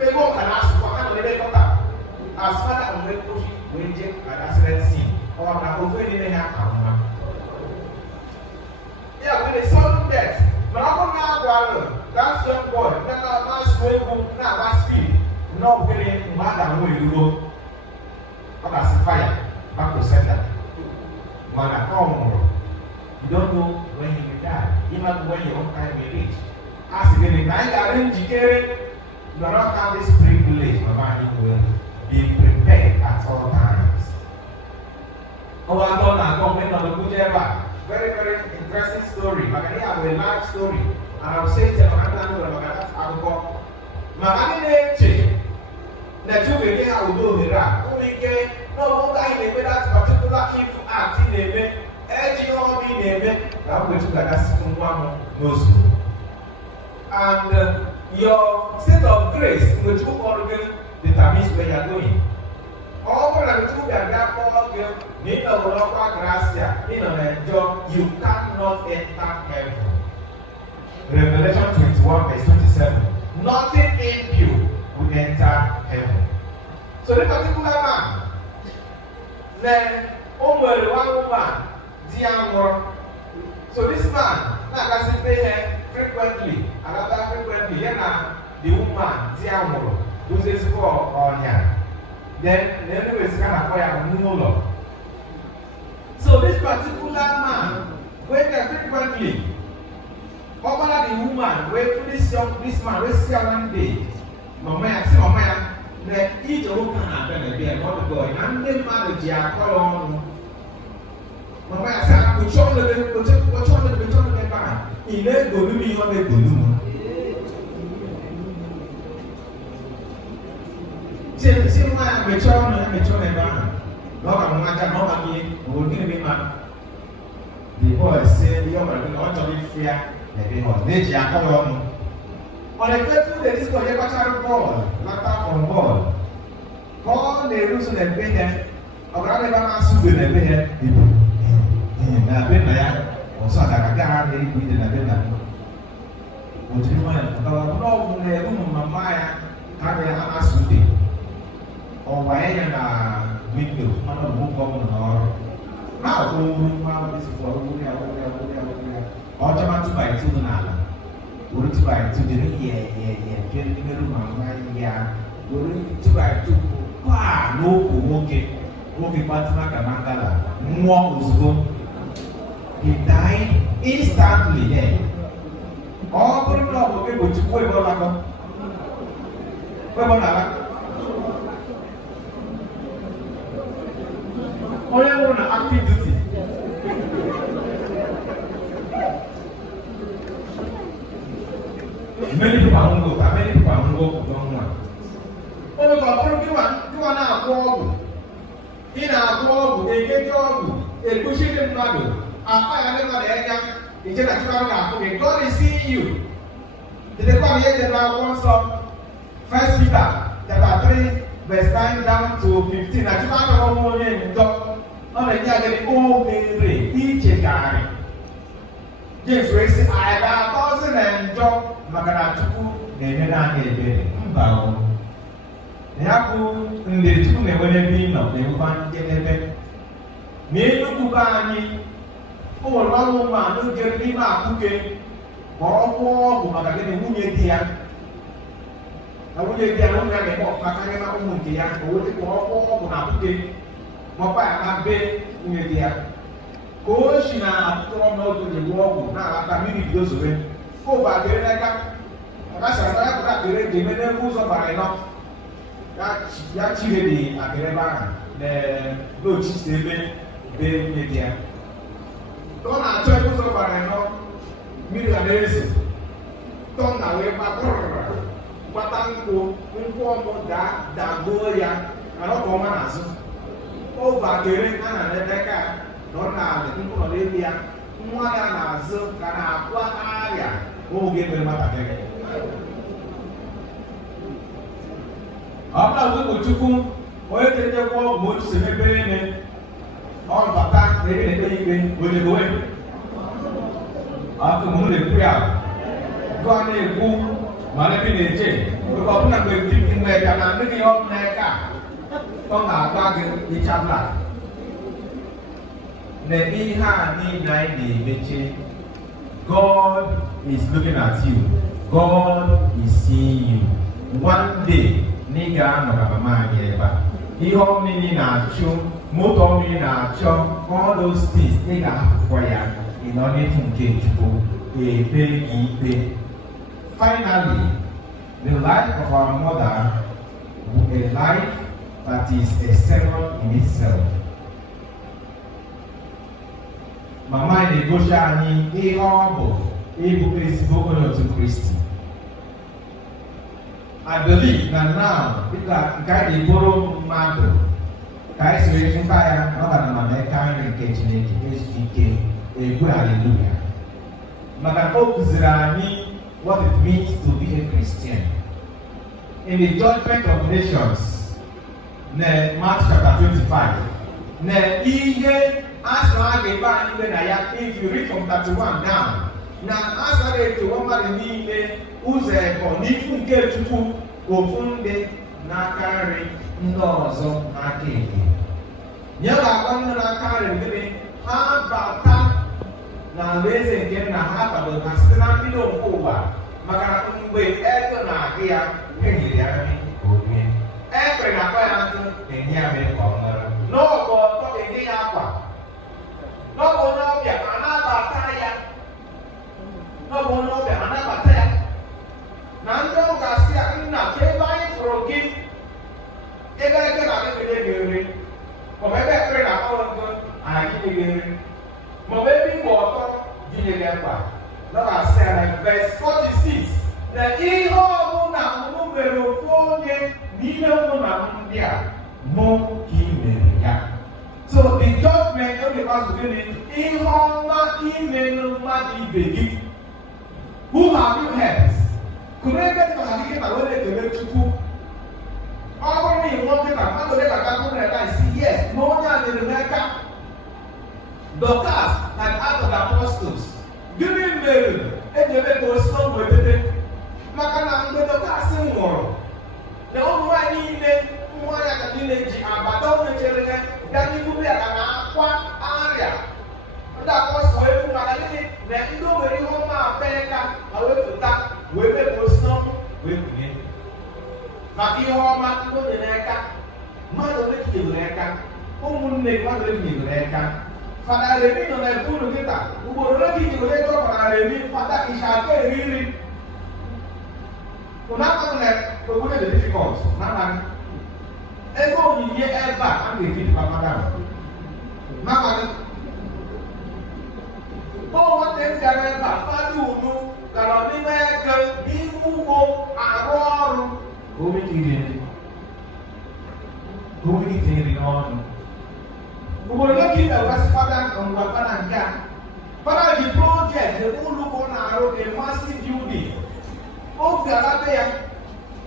People can ask for how to let daughter. As far as we push, we take an accident scene. Or na over in the hand. Yeah, when they saw death, but I'm not that's young boy. That's swim, that's speed. No getting mad and where you go. But that's fire. Back to center. Man, come. You don't know when you will die. Even when your time will reach. As you get in, I arrange you do not have this privilege, Mama, you will be prepared at all times. Oh, I don't know, I'm on the Okpuje. Very, very interesting story. But I have a life story. And I will say to you, I will go. Mama, that you will get how to do it. No, I may that particular evil act in the way, edging on me, that which that's one knows. And your state of grace, which will determines where you are going. All the two that therefore need a lot of gracia, in a job, you cannot enter heaven. Revelation 21, verse 27. Nothing impure will enter heaven. So the particular man, then nwere one woman di ya nwụrụ. So this man na-agasị pay her frequently, another frequently, ya na the woman di ya nwụrụ dozi ezigbo ọnya. Then anyways ka na-akpọ ya n'ụlọ. So this particular man wey dey frequently ọbara the woman wey this man wey see her one day mama ya na ije ụka na-abịa n'ebe ya n'ọdụ boy na ndị mmadụ ji akọ ya ọnụ. Mama ya sị kpuchi ọnụ ebe a ị na-egolu m ihe ọ na-egolu m. Si nwa ya mechie ọnụ ebe ahụ na ọ ga-amụ aja na ọ ga gị obodo gịnị ma the boy si ihe ọ gwara gị na ọ chọrọ ifu ya n'ebe ọ na-eji akọ ya ọnụ. Ọ na-efefu dị disco onye kpachara bọọlụ lata from bọọlụ ka ọ na-eruso n'ebe ya ọ gara ebe a na-asụ ugwe n'ebe ya ibu na be nna ya ọsọ agaga na-ebu ide na be nna ya o jiri nwanyị pụtara ọbụla ọgwụ na-eru mama ya ka a na-asụ ude ọwa ya na windo ọnụ ọgwụgwọ ọmụrụ n'ọrụ na-akwụ nwa ọdịsịfọ ọgwụgwụ ya ọ chọma tụba itu n'ala were tụba itu dịrị ya kedu ma nwa ya were tụba itu paa n'okwu nwoke Fatima Kamangala nwụọ ozugbo. He died instantly there. Ọ bụrụ na ọ bụ egbochikwu ebe ọ lakọ ebe ọ na-ala onye nwụrụ na active duty. Many people are go don't want. Ọ bụ ọbụrụ gịwa na-agwọ ọgwụ ị na-agwọ ọgwụ ekeji ọgwụ egosi ndị mmadụ akpa ya ndị mmadụ anya iche na chukwu ga-afụ gị. God is seeing you. Dịdekwa m ihe dị n'akwụkwọ nsọ 1 Peter chapter 3 verse 9 down to 15 na chukwu akọrọ nwa onye njọ ọ na-enye agịrị ohere ichegharị. James wee sị anyị ga-atọzi na njọ maka na chukwu na-emere anyị ebere. Mba o, ya bụ ndị chukwu na-enwe n'ebe ị nọ na-enwekwa njedebe. N'enugwu be anyị o nwere ọnwụ mmadụ jere n'ime akụke ka ọ gwọọ ọgwụ maka gịnị nwunye di ya na nwunye di ya na ụmụ ya ga-eme ọkụma karịa na ụmụ nke ya ka o gwọọ ọgwụ na akụke maọkwa ya na be nwunye di ya ka o si na atụtụrụ n'oge ji gwọọ ọgwụ na-alata mmiri bido zobe obu akịrị n'aka akasara ya pụta akịrị ji eme n'ebe ụzọ bara ịnọ ya chire dị akịrị ebe ahụ n'ochi si ebe be nwunye di ya. Ọ na-achọ ebe ụzọ bara ịnọ mmiri ga na-eso tọ na wee gbata nkwụ ọmụ dagbuo ya mana ọ bụ ọma n'azụ obu akịrị a na-eme ka na ọ na-alị nkwụ nọ n'elu ya nwa ya n'azụ ka na-akwa arịa oge mere nwatakịrị. Ọ bụla bụ Chukwu onye tetekwa ọgwụ otu si mebere ime ọ bata n'ebe na-ekpe ikpe ojegowe ọkụ m na-ekwu ya gụọ na-ekwu ma n'ebe na-eche oge ọbụla mgbe mgbe bịa na ndị gị ọbụ n'aka ọ ga-agba gị ịcha blak na ihe a niile anyị na-emeche. God is looking at you. God is seeing you. One day ị ga-anọ ka mama anyị ebe a ihe ọmịrị na-achụ moto ọmịrị na-achọ all those things ị ga-ahapụkwa ya ị nọ n'efu nke Chukwu ekpe gị ikpe. Finally, the life of our mother was a life that is a sermon in itself. Mama anyị na-egosi anyị ihe ọ bụ ịbụ ezigbo onye otu Kristi. I believe that now, because God is borrowing mmadụ ka anyị siri fụta ya na ọ gara na mmeka nri nke Chineke ezu ike egwu haleluya. Maka o kụziri anyị what it means to be a Christian. In the judgment of nations, na Matthew chapter 25, na ihe asị na a ga-ekpe anyị ikpe na ya if you read from 31 down. Na asara ekewa mmadụ niile ụzọ eko n'ifu nke Chukwu ofu ndị n'aka nri ndị ọzọ n'aka ekpe. Ya ga-agwa nne n'aka nri gịnị ha bata na alaeze nke nna ha kwadoro ha site na mbido nke ụwa maka na mgbe ego na-agụ ya enyere ya nri ka o rie. Ekpere na akpa ya ntụ enye ya mere ka ọ ṅụrụ. N'ọgụ ọtọ enye ya akwa. N'ọgụ onye ọbịa anabata ya. N'ọgụ onye ọbịa anabata ya. Na ndị ọ ga-asị ya nna ka ebe anyị fụrụ gị ego eke na ekele gị nri. Maọbụ ebe ekpere na akpọrọ nkụ anyị nye gị nri. Maọbụ ebe igwe ọtọ dinye gị mkpa. Ọ ga-asị ya na verse 46 na ihe ọbụla mụ mere ofu onye n'ime ụmụ na ndị a mụ ka ị mere ya. So the judgment oge gbasoo gịnị ihe ọma imenụ mmadụ ibe gị. Who have you helped? Kụrụ ebe dị maka gị na were ekele Chukwu. Ọ bụrụ na ị nwoke na mmadụ dị ka gakụ na ebe isi yes na onye a nyere m aka. Dorcas and Acts of the Apostles. Gịnị mere eji eme ka o si n'ọgwụ etete? Maka na mgbe Dorcas nwụrụ na ụmụ nwaanyị niile nwaanyị aka niile ji agbata ụlọ chere ya gaa n'ihu ya ka na-akwa arịa. Ndị apọstọl wee fụ maka gịnị na ndị o nwere ihe ọma abịa ka ma wepụta wee mee ka o si n'ọnwụ wee kunie. Maka ihe ọma ndị o nyere aka mmadụ ole jinyere aka ụmụnne mmadụ ole jinyere aka. Fada Remi nọ na-ekwu kịta ugboro ole ka ijinyere ego Fada Remi fada ịcha aka eri nri. Ụna akpọrọ na obodo dị difficult n'amaghị. Ego onyinye ebe a ga-eji dịkwa mmadụ. N'amaghị. O nwanne m gara ebe a fadị unu gara n'ime ego n'ime ugbo arụ ọrụ ka o nwee ike iri nri. Ka o nwee ike iri n'ọnụ. Ugboro ole ka ị na-ewesị fada ngwa fada nke a. Fada ji project ụlọ ugbo na-arụ a massive building. O ga-abata ya.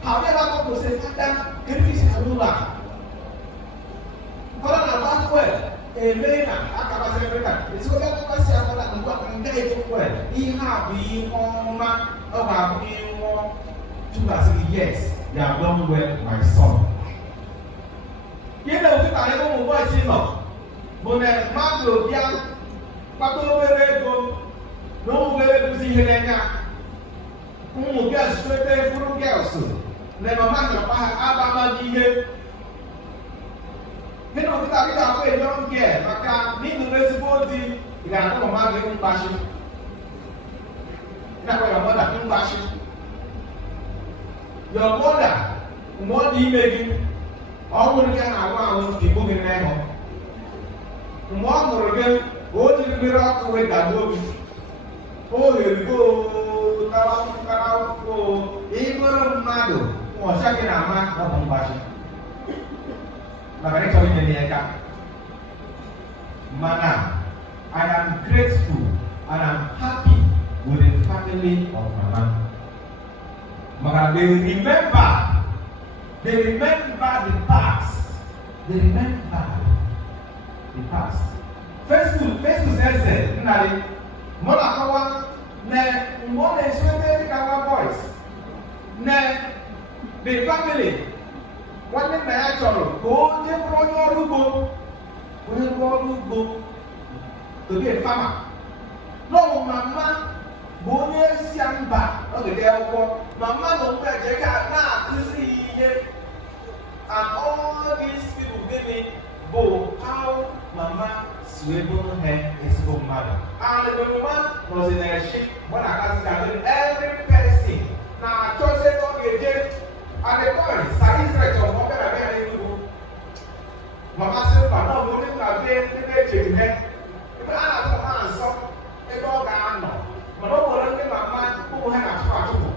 However, God will say, Father, give me a ruler. Father, na back well. Amen. Akaba say every time. It's okay to say Father, and God can get it well. He have been on man, or have been on to say yes, you have done well, my son. You know, we can never move on to no. But then, man will be out. But over go. No way to see here. Ụmụ girls straight bụrụ girls na mama na papa abama dị ihe. Gịnị ọtụtụ adịghị akwa a young girl maka n'ịnụ ezigbo di ị ga-akpọ mama gị mgbashi. Ị na-akpọ ya mother mgbashi. Your mother mgbe ọ dị ime gị ọ nwụrụ gị na-agwa ahụ ka igbu gị n'ịhụ. Mgbe ọ mụrụ gị o jiri mmiri ọkụ wee dagbuo gị. O herigo ịbụrụ mmadụ ọcha gị na-ama ọbụ mgbachi maka ịchọrọ inye ya aka. Mana I am grateful and I'm happy with the family of Mama. Maka they remember the past. They remember the past. Facebook says nnarị mụ na-akọwa na mgbe ọ na-eswete dịka nwa boys na the family nwanne nna ya chọrọ ka o jebụrụ onye ọrụ ugbo to be a farmer. N'ọwụ mama bụ onye si mba ọ ga-ede akwụkwọ mama na onwe ya jee ka na-akụzi ihe and all these people gịnị bụ how mama si wee bụrụ ha ezigbo mmadụ. And the mama was in a ship when I asked her every person na-achọzi ebe ọ ga-eje and the boy sa Israel chọrọ ọ bịara bịa n'Enugu. Mama sị mba na ọ bụ onye na-abịa ebe echere ha ebe a na-atụ ha nsọ ebe ọ ga-anọ mana o nwere ndị mama ụmụ ha na-achụ achụpụ.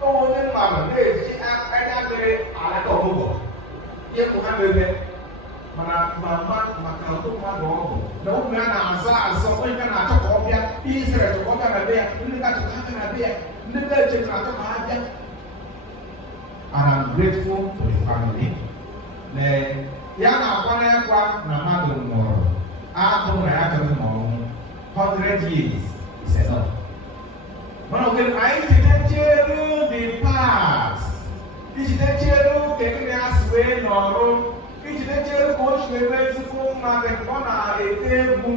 O nwere ndị mama na-eji anya mmiri alaka ọmụgwọ ihe ụmụ ha mere mana mama maka ọtụ mmadụ ọ bụ na ụmụ ya na-azọ onye ka na-achọ ka ọ bịa Israel chọrọ ọ bịa na be ya ndị ka chọrọ ha bịa na be ya ndị na-eche na-achọ ka ha bịa. And I'm grateful to the family. Ya na-akwanye akwa na mmadụ nwụrụ abụrụ na ya chọrọ n'ọnwụ 100 years is enough. Mana oge anyị jide the past ijide cheru ka ndị ya si wee nọrụ iji na-echere ka o si eme ezigbo mma dị ọ na-ete egwu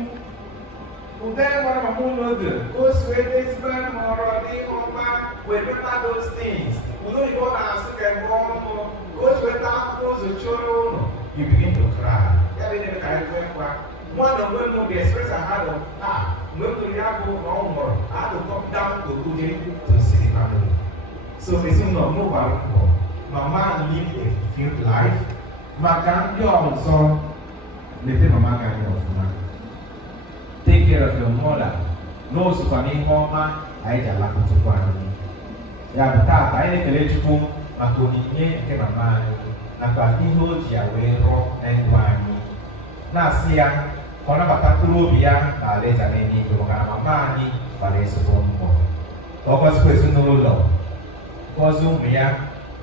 ude gwara mama ụlọ oge ka o si wee ezigbo mọrọ dị ọma wee meta those things ụlọ oyibo na-asị ka ebe ọnụ ka o si weta akwụkwọ zochi ụlọ you begin to cry ya dị ka anyị kwee nkwa one of them the express I had of mgbe m tụrụ ya bụ na ọ nwụrụ I had to come down to Okpuje to see the family so ezinụlọ m gbara mbọ mama live a fulfilled life maka ndị ọzọ lete mama aka anyị ọfụma take care of your mother n'osokwa n'ihe ọma anyị ji alakụtụkwa anyị ya bụ taata anyị na-ekele Chukwu maka onyinye nke mama anyị nakwa ihe o ji ya wee rụọ na ndụ anyị na-asị ya ka ọ nabata mkpụrụ obi ya na alaeze n'eluigwe maka na mama anyị gbara ezigbo mbọ ka ọ gọzikwa ezinụlọ gọzie ụmụ ya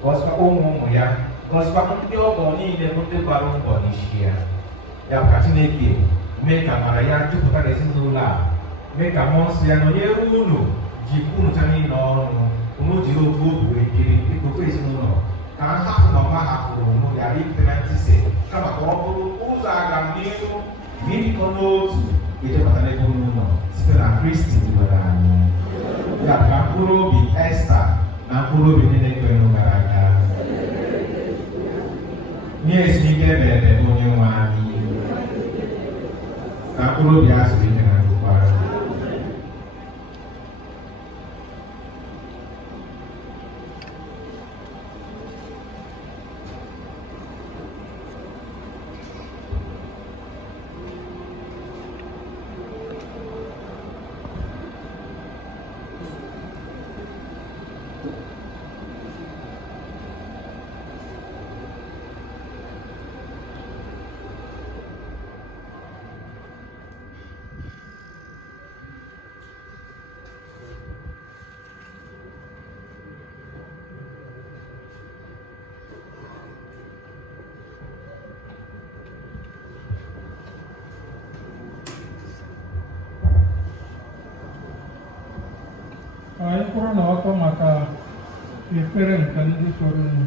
gọzikwa ụmụ ya gọzikwa ndị ọgọ niile bụ ndị gbara mbọ n'isi ya ya bụ ka Chineke mee ka amara ya jupụta n'ezinụlọ a mee ka mmụọ nsọ ya nọnyere unu jikwa ụnụcha niile ọrụ unu jiri ofu obi wee biri dịka ofu ezinụlọ ka nhapụ na ọma hapụrụ unu ghara ibute na ntịsị kama ka ọ bụrụ ụzọ agamnihu na ịdịkọ n'otu ejepụta n'ebe unu nọ site na Kristi nwere anyị ya bụ ka mkpụrụ obi Esther na mkpụrụ obi niile kwere gara aga nye ezumike ebe onye nwe anyị na mkpụrụ obi a zụrụ ike na ndukwara anyị kwụrụ na ọtọ maka ekpere nke ndị toro unu.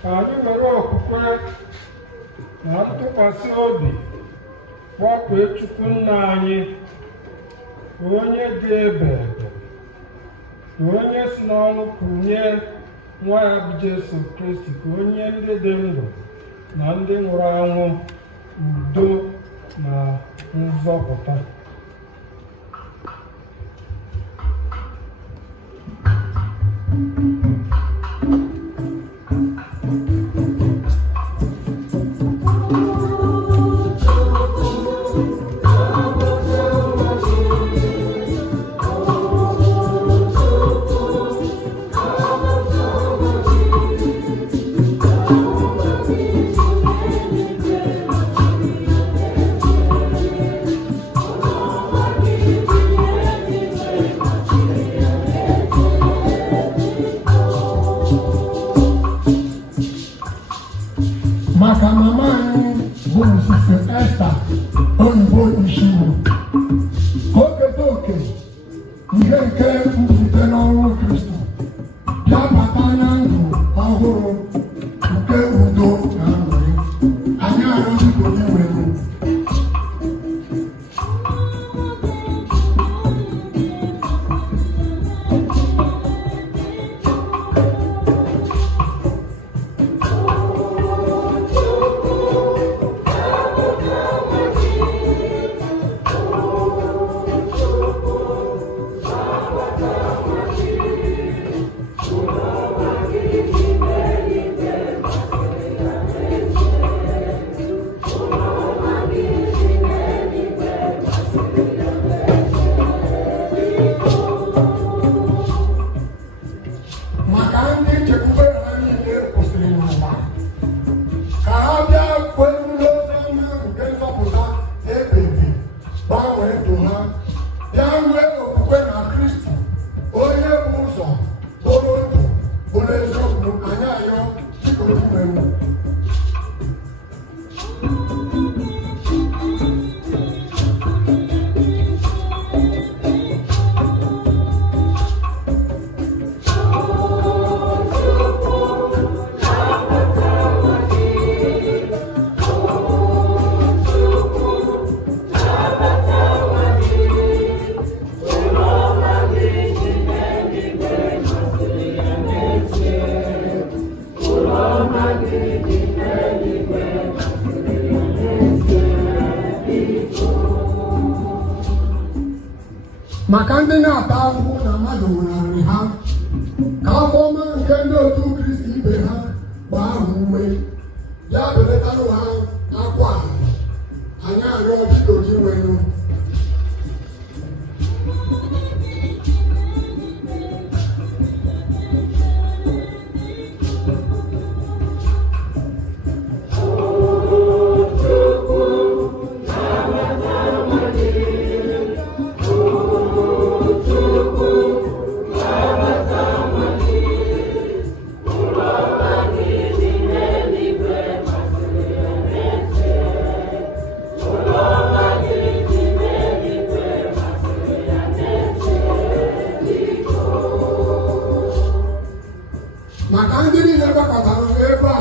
Ka anyị were okwukwe na ntụkwasị obi kpọkue Chukwu nna anyị ka onye dị ebe ka onye si n'ọnwụ kunye nwa ya bụ Jesu Kristi ka onye ndị dị ndụ na ndị nwụrụ anwụ udo na nzọpụta. Maka mama anyị bụ Nsukka Esther Oyibo Ishiwu ka o keta oke ihe nke mbute n'ọrụ Kristo bịa bata na ndụ ọhụrụ nke udo na aṅụrị anyị arịọghị onye nwere maka ndị na-ata ahụhụ na mmadụ nwụnarị ha ka afọ ọma nke ndị otu Kristi ibe ha gbaa ha ume ya beletanụ ha akwa anyị arịọ dịka oji nwenu maka ndị niile gbakọtara ebe a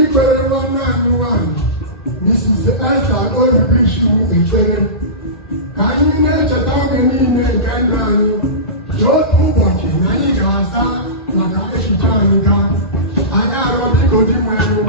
ikpere nwanne anyị nwanyị Mrs. Esther Oyibo Ishiwu ekpere ka anyị na-echeta oge niile nke ndụ anyị na otu ụbọchị na anyị ga-aza maka echiche anyị gaa anyị arịọ biko dị nwere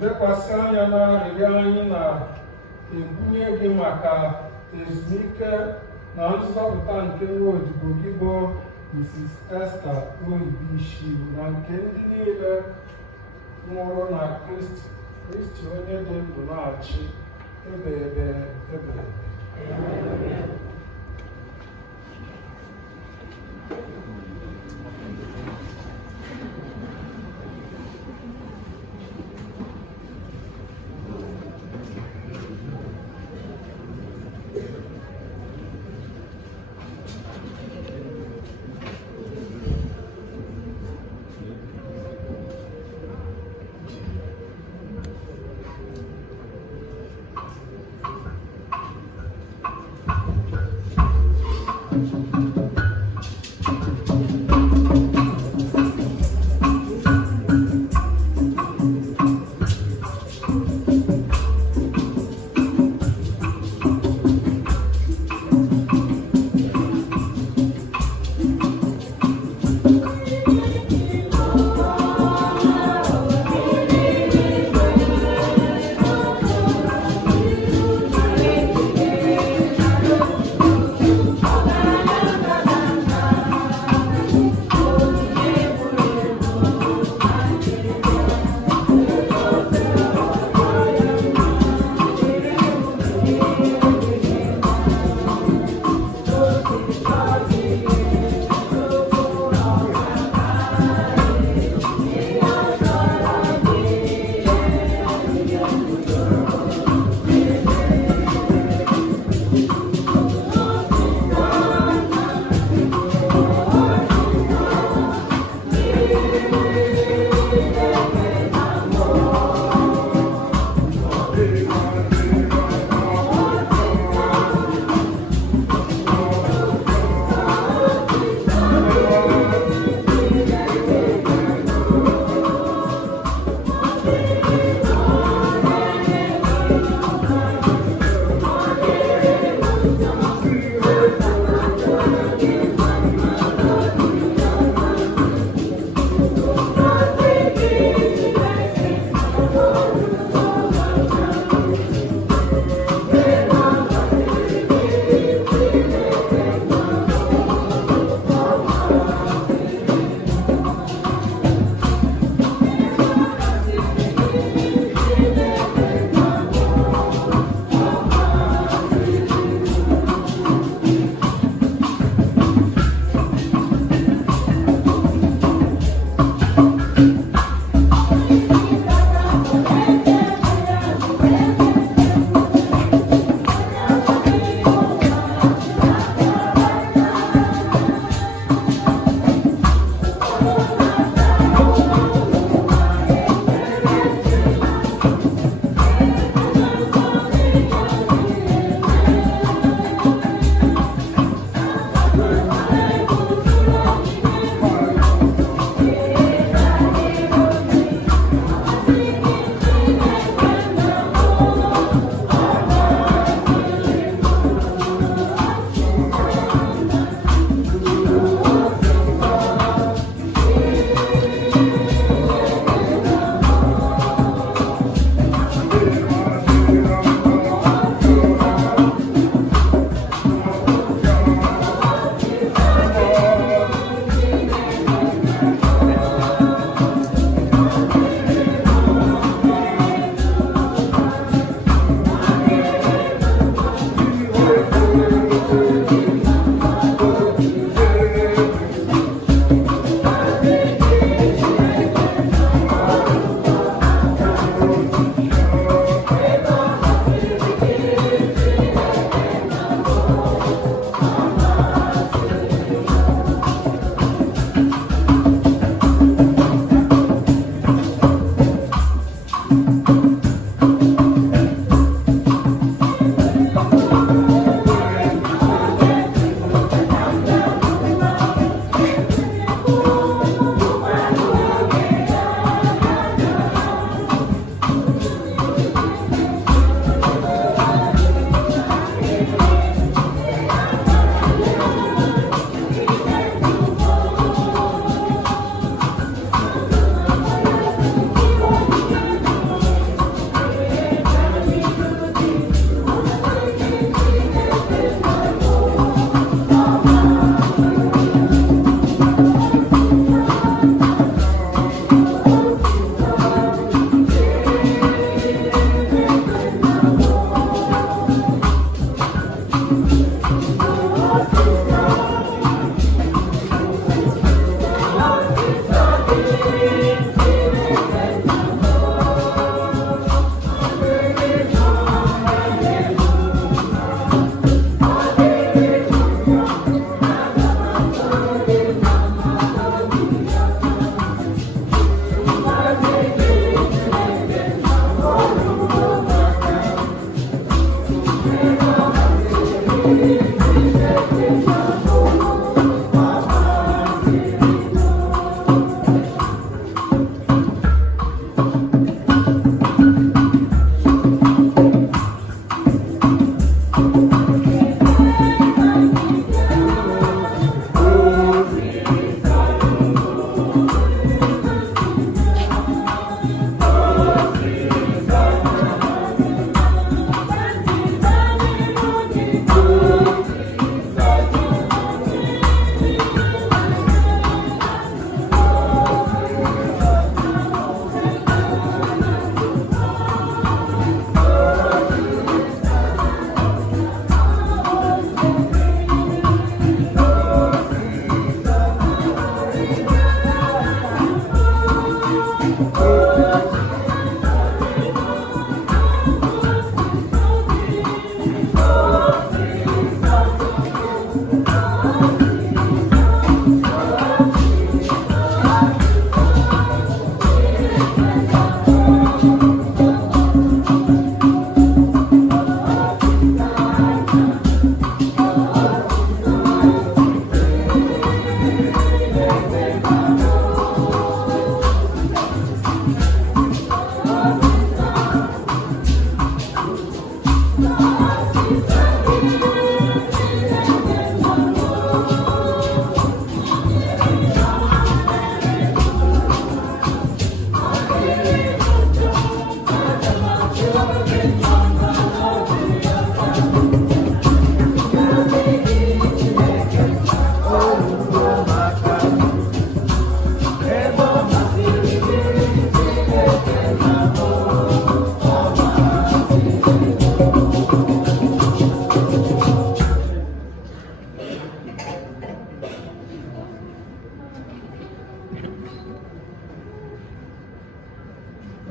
lekwasị anya na arịrịọ anyị na-ebunye gị maka ezumike na nzọpụta nke nwa odibo gị bụ Mrs. Esther Oyibo Ishiwu na nke ndị niile nwụrụ na Kristi onye dị ndụ na-achị ebe ebe.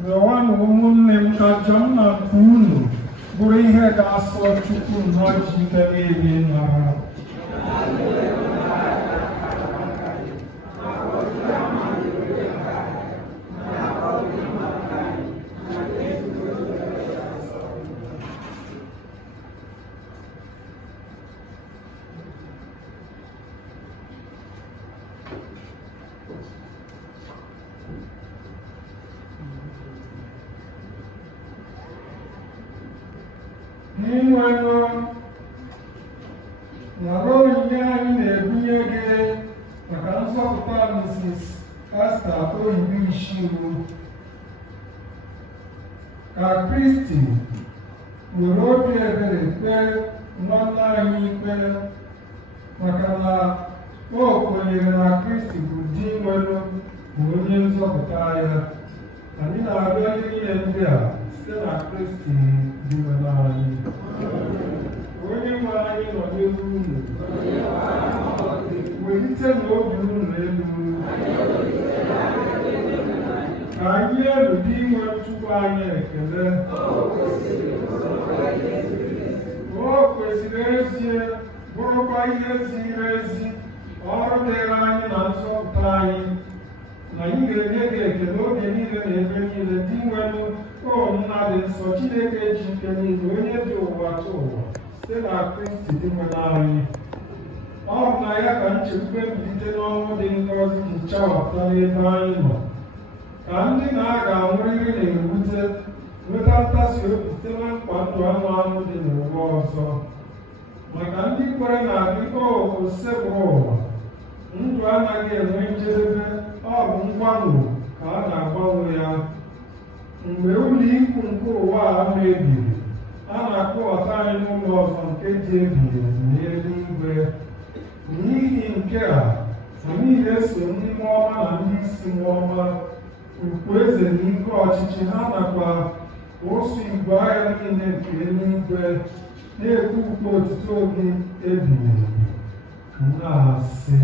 rịọwanụ ụmụnne m ka ajọ m na nke unu bụrụ ihe ga-asọ Chukwu nnọọ Chineke niile n'agha. N'inwenụ nara onyinye anyị na-ebunye gị maka nzọpụta Mrs. Esther Oyibo Ishiwu. Ka Kristi were obi ebere kpee nwanne anyị ikpe maka na o kwenyere na Kristi bụ di nwere bụ onye nzọpụta ya. Anyị na-arịọ niile ndị a site na Kristi dị nwere anyị. Onye nwe anyị nọ n'ihu unu, welite n'obi unu elu ka anyị elu dị inwe Chukwu anyị ekele. O kwesịrị ezie bụrụkwa ihe ziri ezi ọrụ dịrị anyị na nzọpụta anyị, na anyị ga-enye gị ekele oge niile na ebe niile dị nwere o nna dị nsọ Chineke ji ike niile onye dị ụwa tụ ụwa site na Kristi dị nwere anyị. Ọ bụ na ya ka nchekwube mbilite n'ọnwụ dị ngọzi ji chawapụta n'ebe anyị nọ, ka ndị na-aga anwụrịrị na-ewute nweta ntasi obi site na nkwa ndụ anụ anụ dị n'ụwa ọzọ. Maka ndị kwere na biko osebụrụ ụwa, ndụ anaghị enwe njedebe, ọ bụ mgbanwe ka a na-agbanwe ya. Mgbe ụlọ ikwu nke ụwa a mebiri, a na-akpọghọta anyị n'ụlọ ọzọ nke dị ebighị n'eluigwe. N'ihi nke a, anyị na-eso ndị mmụọ ọma na ndị isi mmụọ ọma, ukwu eze na ike ọchịchị ha nakwa ụsụ igwe agha niile nke eluigwe na-ekwu ukwe otuto gị ebighị ebi, na-asị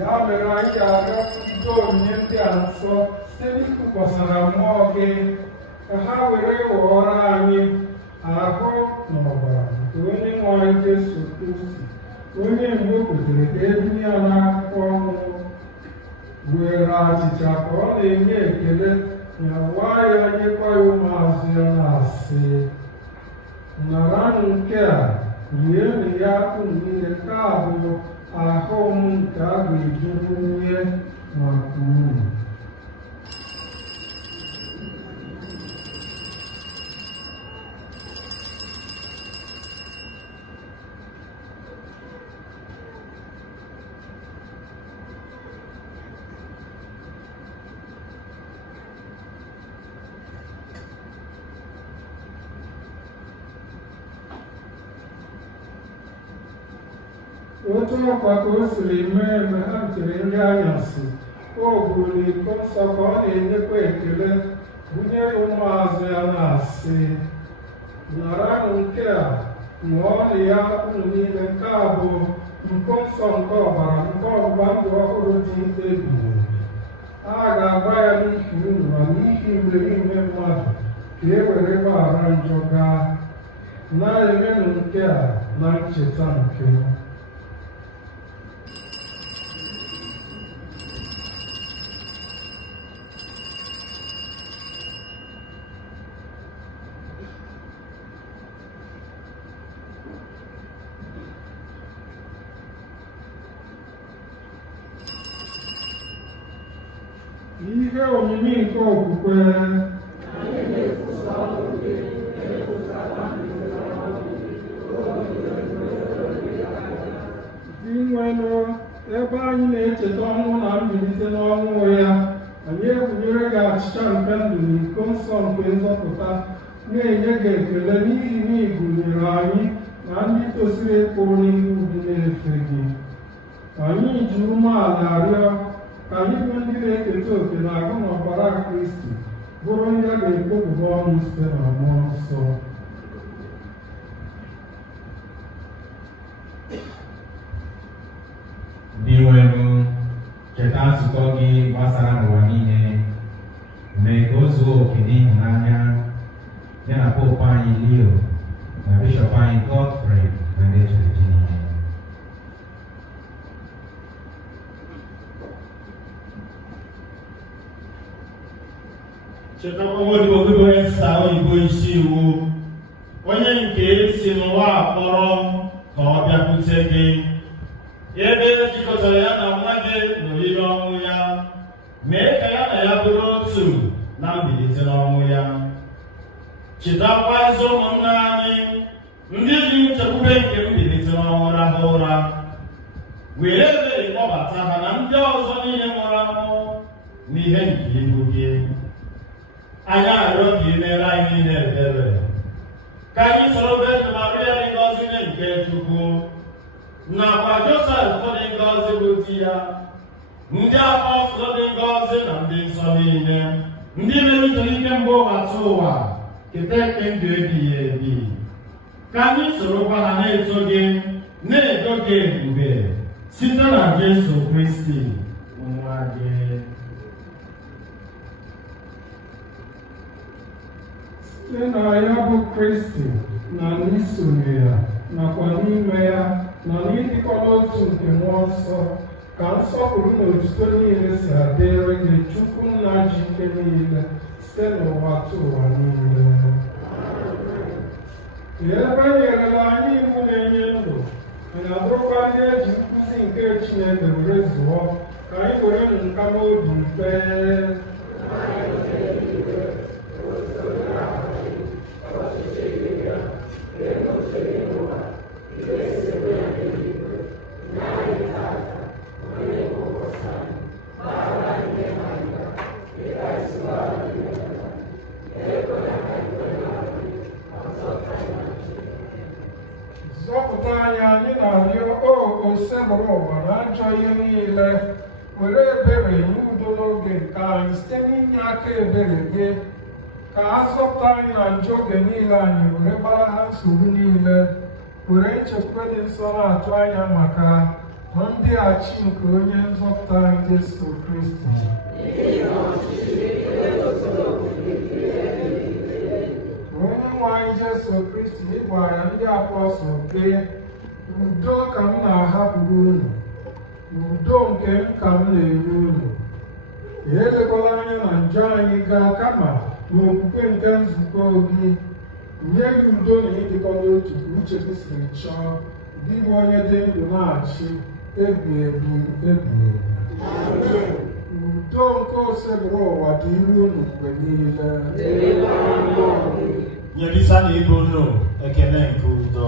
ya mere anyị ga-arịọ ndị onyinye ndị a nsọ site n'ịkụkwasara mmụọ gị ka ha were ghọọrọ anyị ahụ na ọbara nke onye nwe anyị Jesu Kristi, onye mgbe o kwetere ka ebinye ya n'akụkọ ọnụ, were achịcha ka ọ na-enye ekele na waa ya nyekwa ya ụmụazụ ya na-asị, naranụ nke a, rienụ ya unu niile, nke a bụ ahụ m nke a ga-eji bunye maka unu. otu ọkwa ka o siri mee mgbe ha chere nri anyasị, o buru iko nsọ ka ọ na-enyekwa ekele, bunye ụmụazụ ya na-asị, naranụ nke a, ṅụọnụ ya unu niile, nke a bụ iko nsọ nke ọbara nke ọgbụgba ndụ ọhụrụ dị ebighị. A ga-agba ya n'ihi unu ma n'ihi mgbe niile mmadụ ka e were gbaghara njọ gaa. Na-emenụ nke a na ncheta nke m. Ihe omimi nke okwukwe. Dị nwenụ, ebe anyị na-echeta ọnwụ na mbilite n'ọnwụ ya, anyị ebunyere gị achịcha nke ndụ na iko nsọ nke nzọpụta, na-enye gị ekele n'ihi na ị gụnyere anyị na ndị tosiri ịkpụrụ n'ihu gị na-efe gị. Anyị ji umeala arịọ ka anyị bụ ndị na-eketa oke na agụ na ọbara Kristi, bụrụ ndị a ga-ekpopụta ọnụ site na mmụọ nsọ. Dị nwenụ, cheta nzukọ gị gbasara n'ụwa niile, mee ka o zuo oke n'ịhụnanya ya na Pope anyị Leo na Bishọp anyị Godfrey na ndị chọọchị niile. Chetakwa nwadibogbo Esther Oyibo Ishiwu, onye nke si n'ụwa akpọrọ ka ọ bịakwute gị, ebe jikọtara ya na nwa gị n'oriri ọnwụ ya, mee ka ya na ya bụrụ otu na mbilite n'ọnwụ ya. Chetakwa ezi ụmụnna anyị ndị ji nchekwube nke mbilite n'ọnwụ rahụ ụra, were ebere kpọbata ha na ndị ọzọ niile nwụrụ anwụ n'ihe nke ihu gị. Anyị arịọ ka ị mere anyị niile ebere, ka anyị soro Virgin Maria dị ngọzi nke Chukwu, nakwa Josef dị ngọzi bụ di ya, ndị apọstụl dị ngọzi na ndị nsọ niile, ndị meritere ike mgbe ụbọchị ụwa, keta eke ndụ ebighị ebi. Ka anyị sorokwa ha na-eto gị, na-edo gị ebube site na Jesu Kristi nwa gị. Site na ya bụ Kristi na n'isonye ya nakwa n'ime ya na n'ịdịkọ n'otu nke mmụọ nsọ, ka nsọpụrụ na otuto niile si adịrị gị Chukwu Nna ji ike niile site n'ụwa tụ ụwa niile. Ebe nyerela anyị iwu na-enye ndụ, anyị abụrụkwa ndị eji nkuzi nke Chineke were zụọ, ka anyị were nka n'obi kpee. Zọpụta anyị na-arịọ ose mụrụ ụwa na ajọ ihe niile, were ebere nye udo n'oge nke anyị site n'inye aka ebere gị, ka a zọpụta anyị na njọ oge niile anyị, were gbara ha nsogbu niile, were nchekwube dị nsọ na-atụ anya maka ndịghachi nke onye nzọpụta anyị Jesu Kristi. Onye nwe anyị Jesu Kristi, ị gwara ndị apọstụl gị, udo ka m na-ahapụrụ unu, udo nke m ka m na-enye unu. Elekwala anya na njọ anyị gaa, kama n'okwukwe nke nzukọ gị, nye gị udo na ịdịkọ n'otu ka uche gị siri chọọ, dị bụ onye dị ndụ na-achị ebi ebi ebi. Udo nke osebụrụ ụwa dị iru unu mgbe niile. Nyerisa na ibu unu ekele nke udo.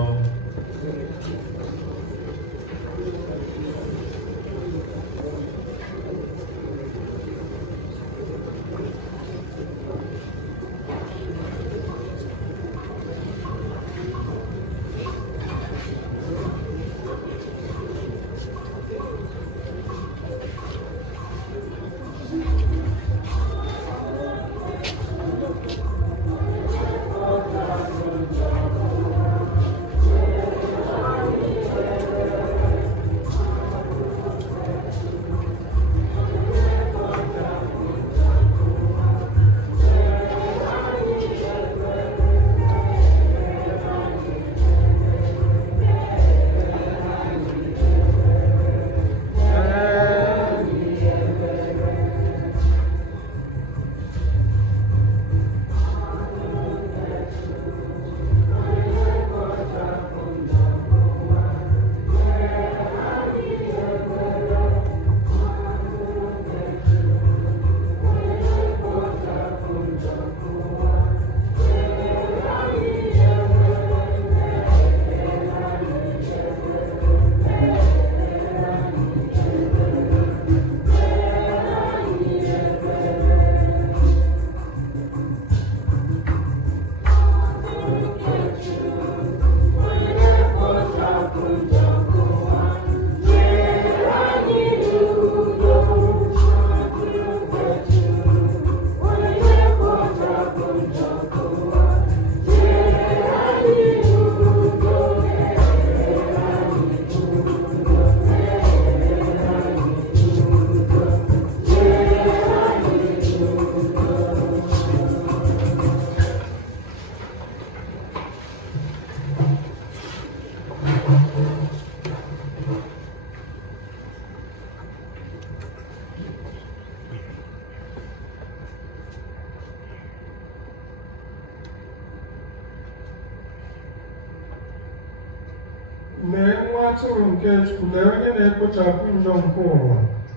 lee nwa atụrụ nke Chukwu, lee onye na-ekpochapụ njọ nke ụwa.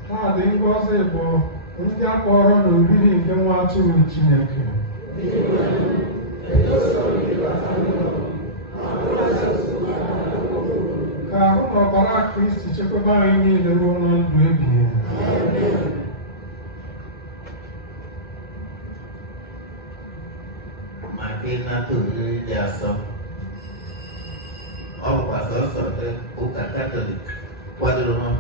Ha dị ngọzi bụ ndị a kpọrọ n'oriri nke nwa atụrụ Chineke. Ka ahụ na ọbara Kristi chekwaba anyị niile ruo na ndụ ebighị ebi. Maka ịnata oriri dị asọ, ọ bụkwa sọsọ ụka Katọlik kwadoro ha.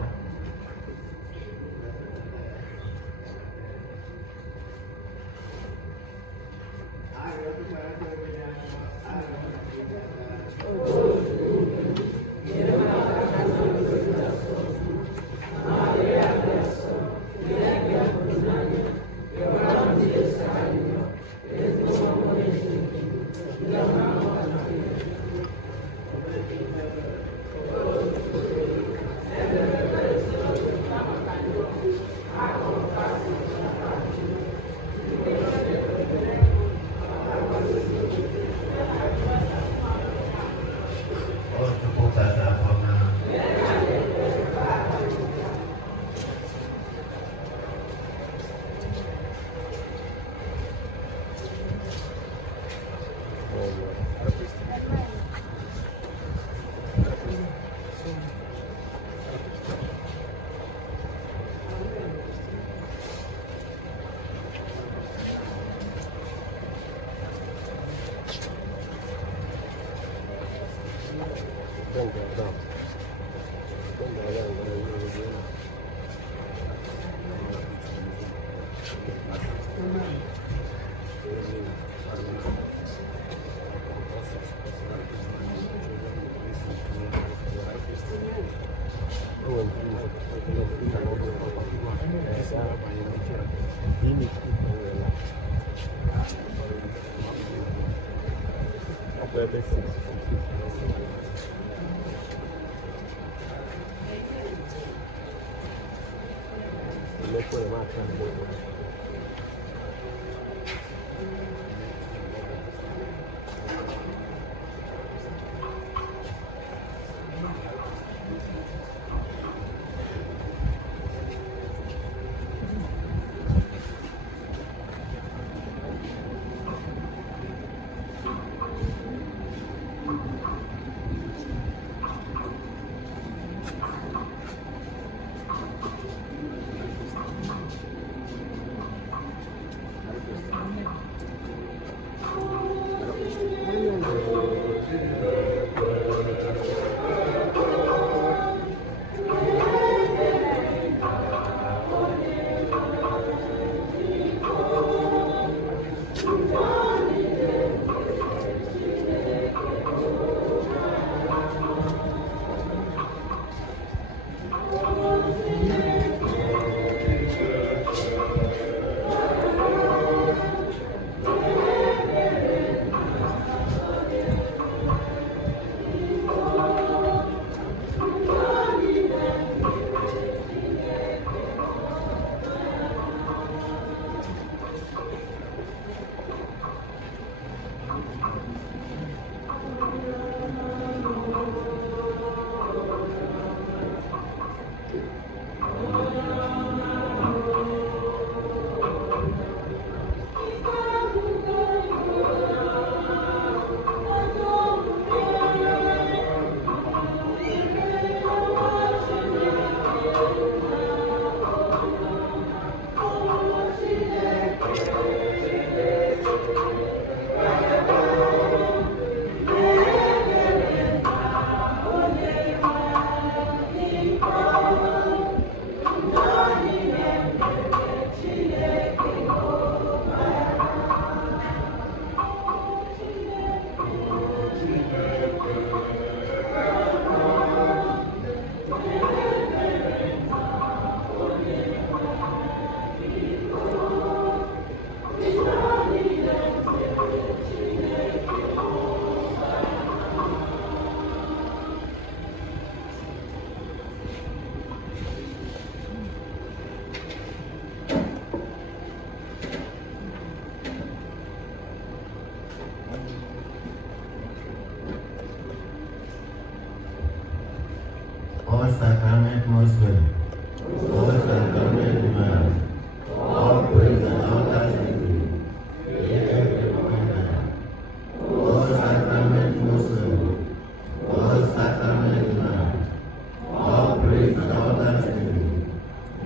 all sacrament most holy, all sacrament divine, all praise and all thanksgiving, every moment, all sacrament most holy, all sacrament divine, all praise and all thanksgiving,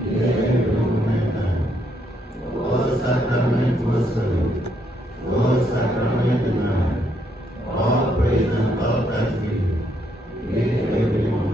every moment, all sacrament most holy, all sacrament divine, all praise and all thanksgiving, every moment.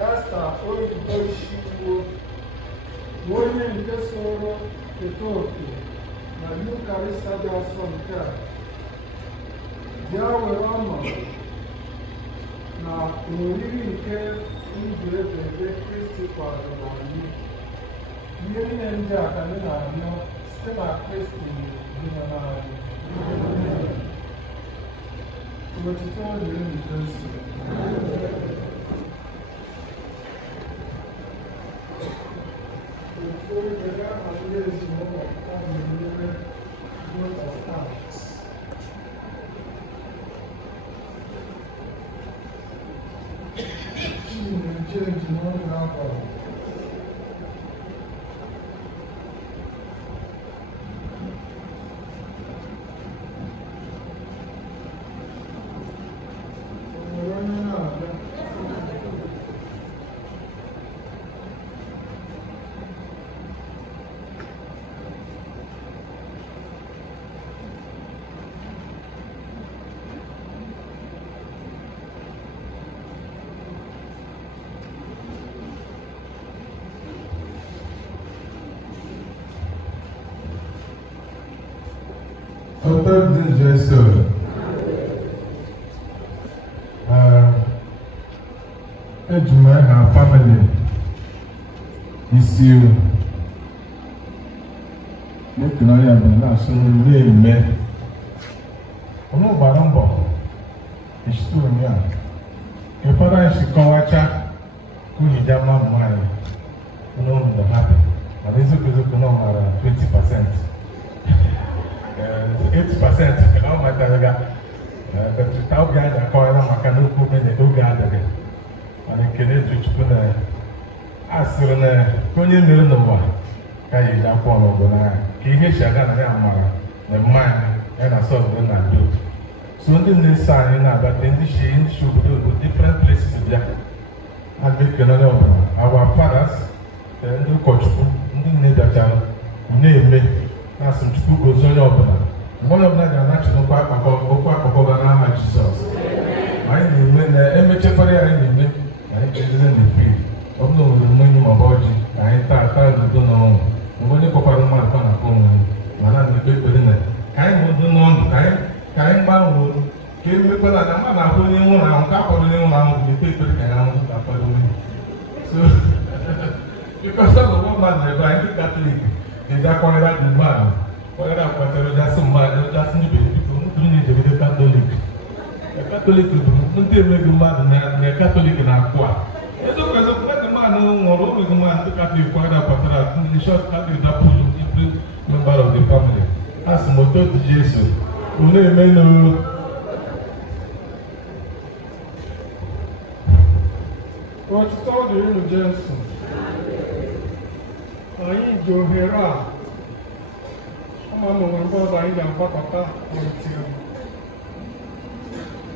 Esther Oyibo Ishiwu, onye nke soro eto oke na Yukarịsta dị asọ nke a, bịa were ọnọdụ na oriri nke ndụ ebe Kristi kwadoro anyị. Ihe niile ndị a ka anyị na-arịọ site na Kristi dị n'anyị. Otuto dịrị Jesu. Autor de Jesus. Ejima her family Ishiwu. Make no ya be na so le me. Ono gbara mbọ. Ishtu ni a. Ke fara shi kawacha ku hijama mai. Ono ndo happy. Alizo kuzo no mara 20%. 8% no mataga. But tau gada ko na makano ku me ne do gada de. Ani kele tuchukwu na asịrị na onye mere n'ụwa ka ya eji akwụ ọnọdụ n'agha ka ihe si aga na ya mara na mmanya ya na sọlụ na ndo. So ndị na-eso anyị na-abata ndị shi obodo different places bịa adịkenere ọbụla our fathers ndị ụkọchukwu ndị nne bịachara na-eme na-asị Chukwu gozi onye ọbụla mgbe onye ọbụla ga-anachi okwu akpakọ ga n'aha Jizọs. Anyị na-eme na emechekwara ya anyị na-eme na efe ọ bụla nwere mmenye ma ọ bụ ọjị ka anyị taa n'udo na ọṅụ mgbe onye kpọkwara mmadụ ka na-akpọ onwe ma na ekpe ekpere na ka anyị n'udo n'ọndụ ka anyị gbanwee ka emekwala na mmadụ ahụ onye nwụrụ ahụ ka akwado onye nwụrụ ahụ bụ ekpe ekpere ka ya nwụ akwado onye so bikọs ọ bụ mmadụ ebe anyị ndị Katọlik na-eji akọrịra dị mmadụ kọrịra akwatere jasị mmadụ jasị ndị biko ndụ na-ejegide Katọlik bụ ndị emeghị mmadụ na Katọlik na-akwụ a eziokwu mmadụ the Catholic Father Patera, the short Catholic every member of the family. As Moto to Jesus. Amen. Ọtụtụ dị unu Jesu. Anyị ji ohere a ụmụ mgbe ọzọ anyị ga-agbakọta n'etiri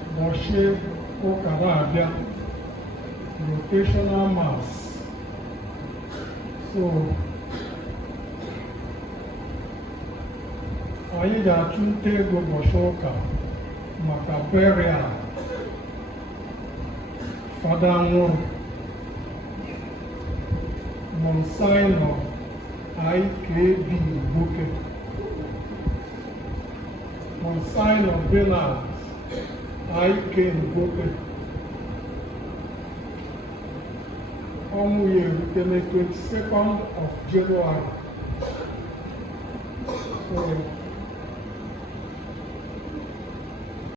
ụbọchị ụka na-abịa rotational mass. So anyị ga-achụ nta ego ụbọchị ụka maka burial Fada nwụrụ Monsignor IKB Igboke, Monsignor Bernard IK Igboke. Ọnwụ ya erute na 22nd of January. So